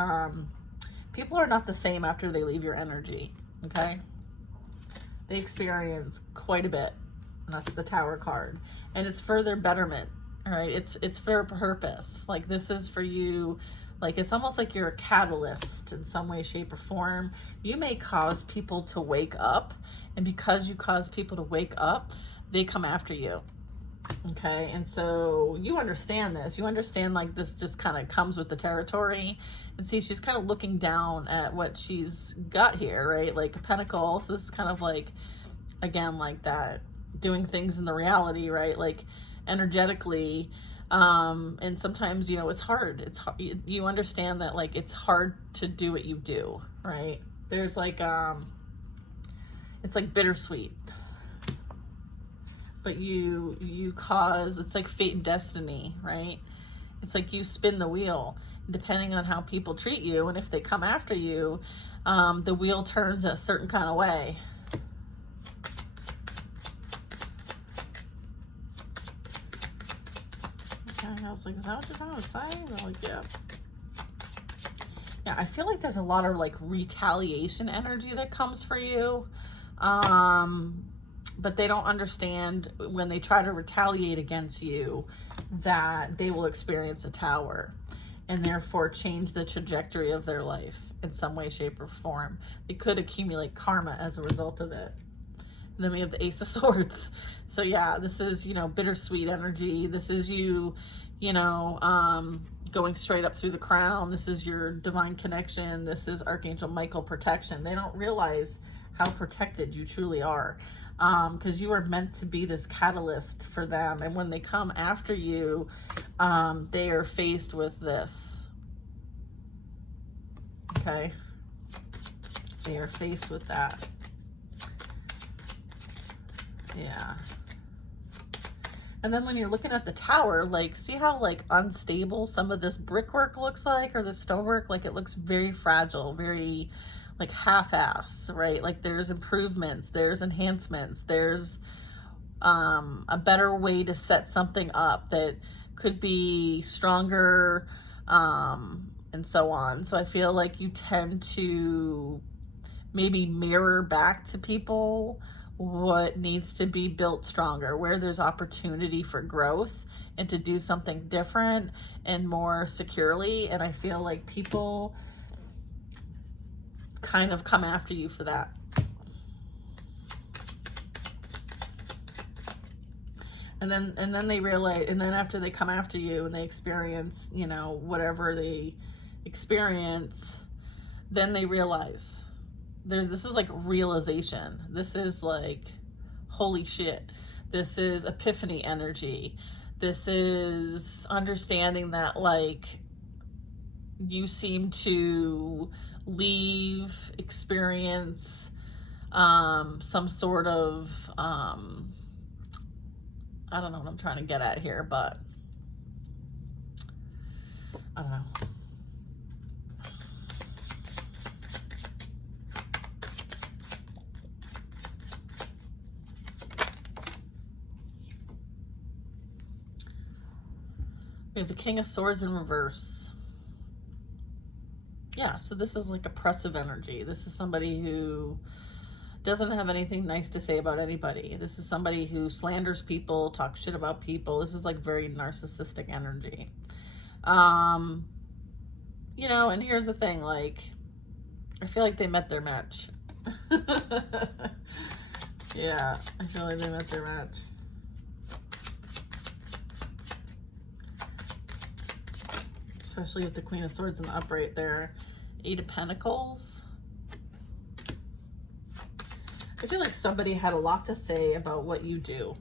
people are not the same after they leave your energy, okay? They experience quite a bit. And that's the Tower card. And it's for their betterment, all right? It's for a purpose. Like this is for you. Like it's almost like you're a catalyst in some way, shape, or form. You may cause people to wake up. And because you cause people to wake up, they come after you. Okay, and so you understand this. You understand like this just kind of comes with the territory. And see, she's kind of looking down at what she's got here, right? Like a pentacle. So this is kind of like, again, like that, doing things in the reality, right? Like energetically. And sometimes, you know, it's hard. It's hard. You understand that like it's hard to do what you do, right? There's like, it's like bittersweet. But you cause, it's like fate and destiny, right? It's like you spin the wheel depending on how people treat you. And if they come after you, the wheel turns a certain kind of way. Okay, I was like, is that what you're trying to say? They're like, yeah. Yeah, I feel like there's a lot of like retaliation energy that comes for you. But they don't understand when they try to retaliate against you that they will experience a tower and therefore change the trajectory of their life in some way, shape, or form. They could accumulate karma as a result of it. And then we have the Ace of Swords. So yeah, this is, you know, bittersweet energy. This is you, you know, going straight up through the crown. This is your divine connection. This is Archangel Michael protection. They don't realize how protected you truly are. Because you are meant to be this catalyst for them. And when they come after you, they are faced with this. Okay? They are faced with that. Yeah. And then when you're looking at the tower, like, see how, like, unstable some of this brickwork looks like, or the stonework? Like, it looks very fragile, very, like, half-ass, right? Like, there's improvements, there's enhancements, there's a better way to set something up that could be stronger, and so on. So I feel like you tend to maybe mirror back to people what needs to be built stronger, where there's opportunity for growth and to do something different and more securely. And I feel like people kind of come after you for that. And then they realize, and then after they come after you and they experience, you know, whatever they experience, then they realize this is like realization. This is like, holy shit. This is epiphany energy. This is understanding that, like, you seem to leave, experience some sort of, I don't know what I'm trying to get at here, but I don't know. We have the King of Swords in reverse. Yeah, so this is like oppressive energy. This is somebody who doesn't have anything nice to say about anybody. This is somebody who slanders people, talks shit about people. This is like very narcissistic energy. You know, and here's the thing, like, I feel like they met their match. Yeah, I feel like they met their match. Especially with the Queen of Swords in the upright there. 8 of Pentacles. I feel like somebody had a lot to say about what you do.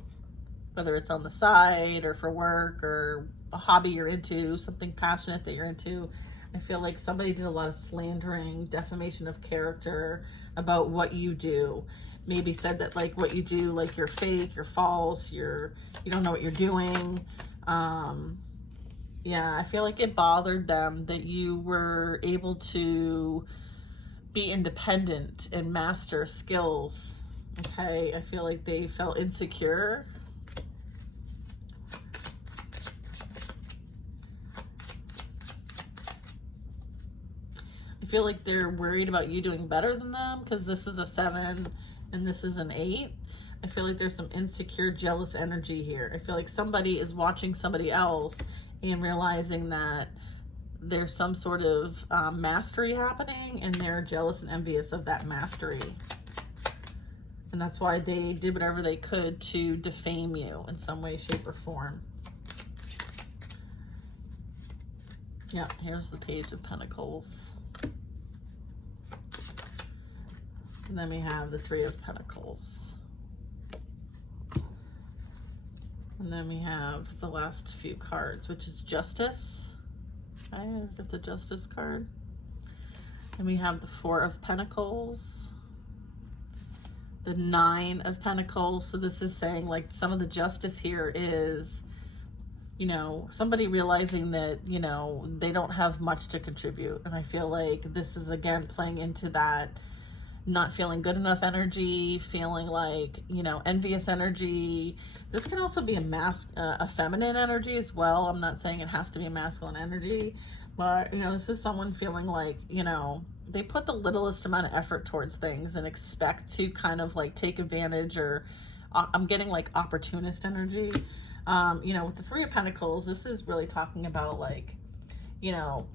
Whether it's on the side or for work or a hobby you're into, something passionate that you're into. I feel like somebody did a lot of slandering, defamation of character about what you do. Maybe said that, like, what you do, like, you're fake, you're false, you don't know what you're doing. Yeah, I feel like it bothered them that you were able to be independent and master skills. Okay, I feel like they felt insecure. I feel like they're worried about you doing better than them because this is a 7 and this is an 8. I feel like there's some insecure, jealous energy here. I feel like somebody is watching somebody else and realizing that there's some sort of mastery happening, and they're jealous and envious of that mastery. And that's why they did whatever they could to defame you in some way, shape, or form. Yeah, here's the Page of Pentacles. And then we have the 3 of Pentacles. And then we have the last few cards, which is Justice. Okay, I've got the Justice card. And we have the 4 of Pentacles. The 9 of Pentacles. So this is saying, like, some of the justice here is, you know, somebody realizing that, you know, they don't have much to contribute. And I feel like this is, again, playing into that not feeling good enough energy, feeling like, you know, envious energy. This can also be a feminine energy as well. I'm not saying it has to be a masculine energy, but, you know, this is someone feeling like, you know, they put the littlest amount of effort towards things and expect to kind of like take advantage, or I'm getting like opportunist energy. You know, with the 3 of Pentacles, this is really talking about, like, you know,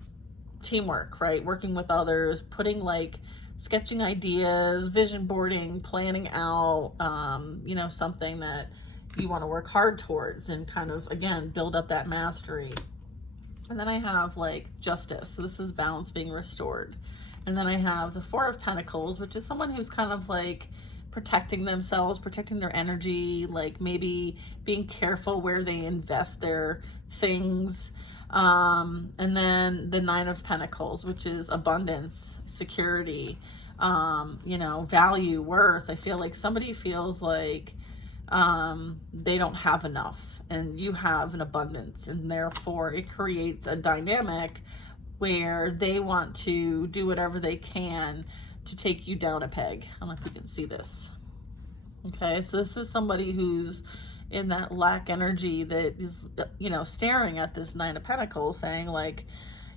teamwork, right? Working with others, putting, like, sketching ideas, vision boarding, planning out, you know, something that you want to work hard towards and kind of, again, build up that mastery. And then I have, like, Justice. So this is balance being restored. And then I have the 4 of Pentacles, which is someone who's kind of like protecting themselves, protecting their energy, like maybe being careful where they invest their things. And then the 9 of Pentacles, which is abundance, security, you know, value, worth. I feel like somebody feels like they don't have enough and you have an abundance, and therefore it creates a dynamic where they want to do whatever they can to take you down a peg. I don't know if you can see this. Okay, so this is somebody who's in that lack energy that is, you know, staring at this 9 of Pentacles saying, like,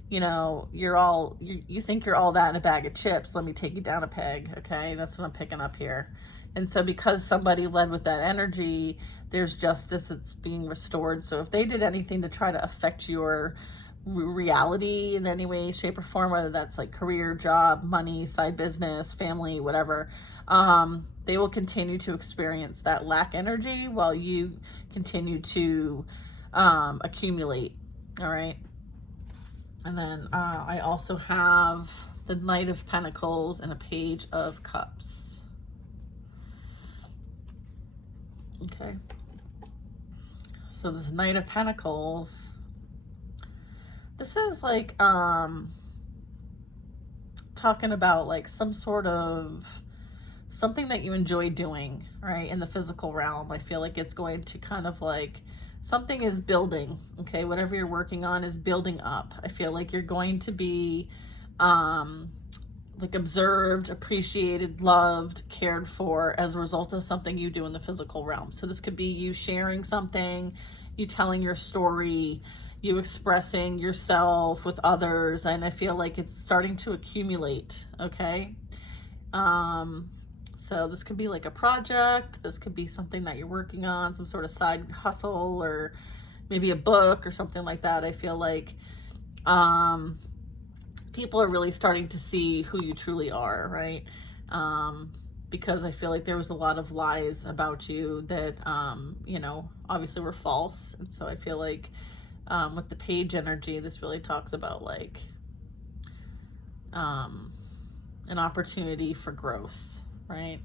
you know, you think you're all that in a bag of chips. Let me take you down a peg. Okay, that's what I'm picking up here. And so because somebody led with that energy, there's justice that's being restored. So if they did anything to try to affect your reality in any way, shape, or form, whether that's like career, job, money, side business, family, whatever, they will continue to experience that lack energy while you continue to accumulate. All right. And then I also have the Knight of Pentacles and a Page of Cups. Okay. So this Knight of Pentacles, this is like talking about like some sort of something that you enjoy doing, right, in the physical realm. I feel like it's going to kind of like something is building, okay? Whatever you're working on is building up. I feel like you're going to be like observed, appreciated, loved, cared for as a result of something you do in the physical realm. So this could be you sharing something, you telling your story, you expressing yourself with others, and I feel like it's starting to accumulate, okay? So this could be like a project, this could be something that you're working on, some sort of side hustle, or maybe a book or something like that. I feel like people are really starting to see who you truly are, right? Because I feel like there was a lot of lies about you that, you know, obviously were false. And so I feel like with the page energy, this really talks about like an opportunity for growth, right?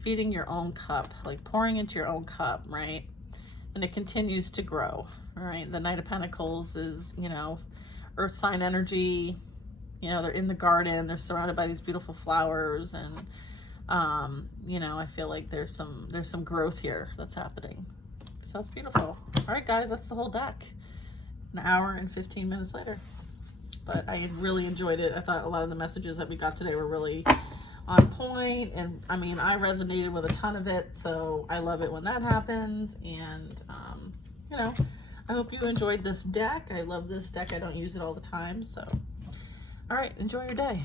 Feeding your own cup, like pouring into your own cup, right? And it continues to grow, all right? The Knight of Pentacles is, you know, earth sign energy. You know, they're in the garden, they're surrounded by these beautiful flowers, and you know, I feel like there's some growth here that's happening. So that's beautiful. All right, guys, that's the whole deck. An hour and 15 minutes later. But I really enjoyed it. I thought a lot of the messages that we got today were really on point, and I mean, I resonated with a ton of it, so I love it when that happens. And you know, I hope you enjoyed this deck. I love this deck. I don't use it all the time, so all right, enjoy your day.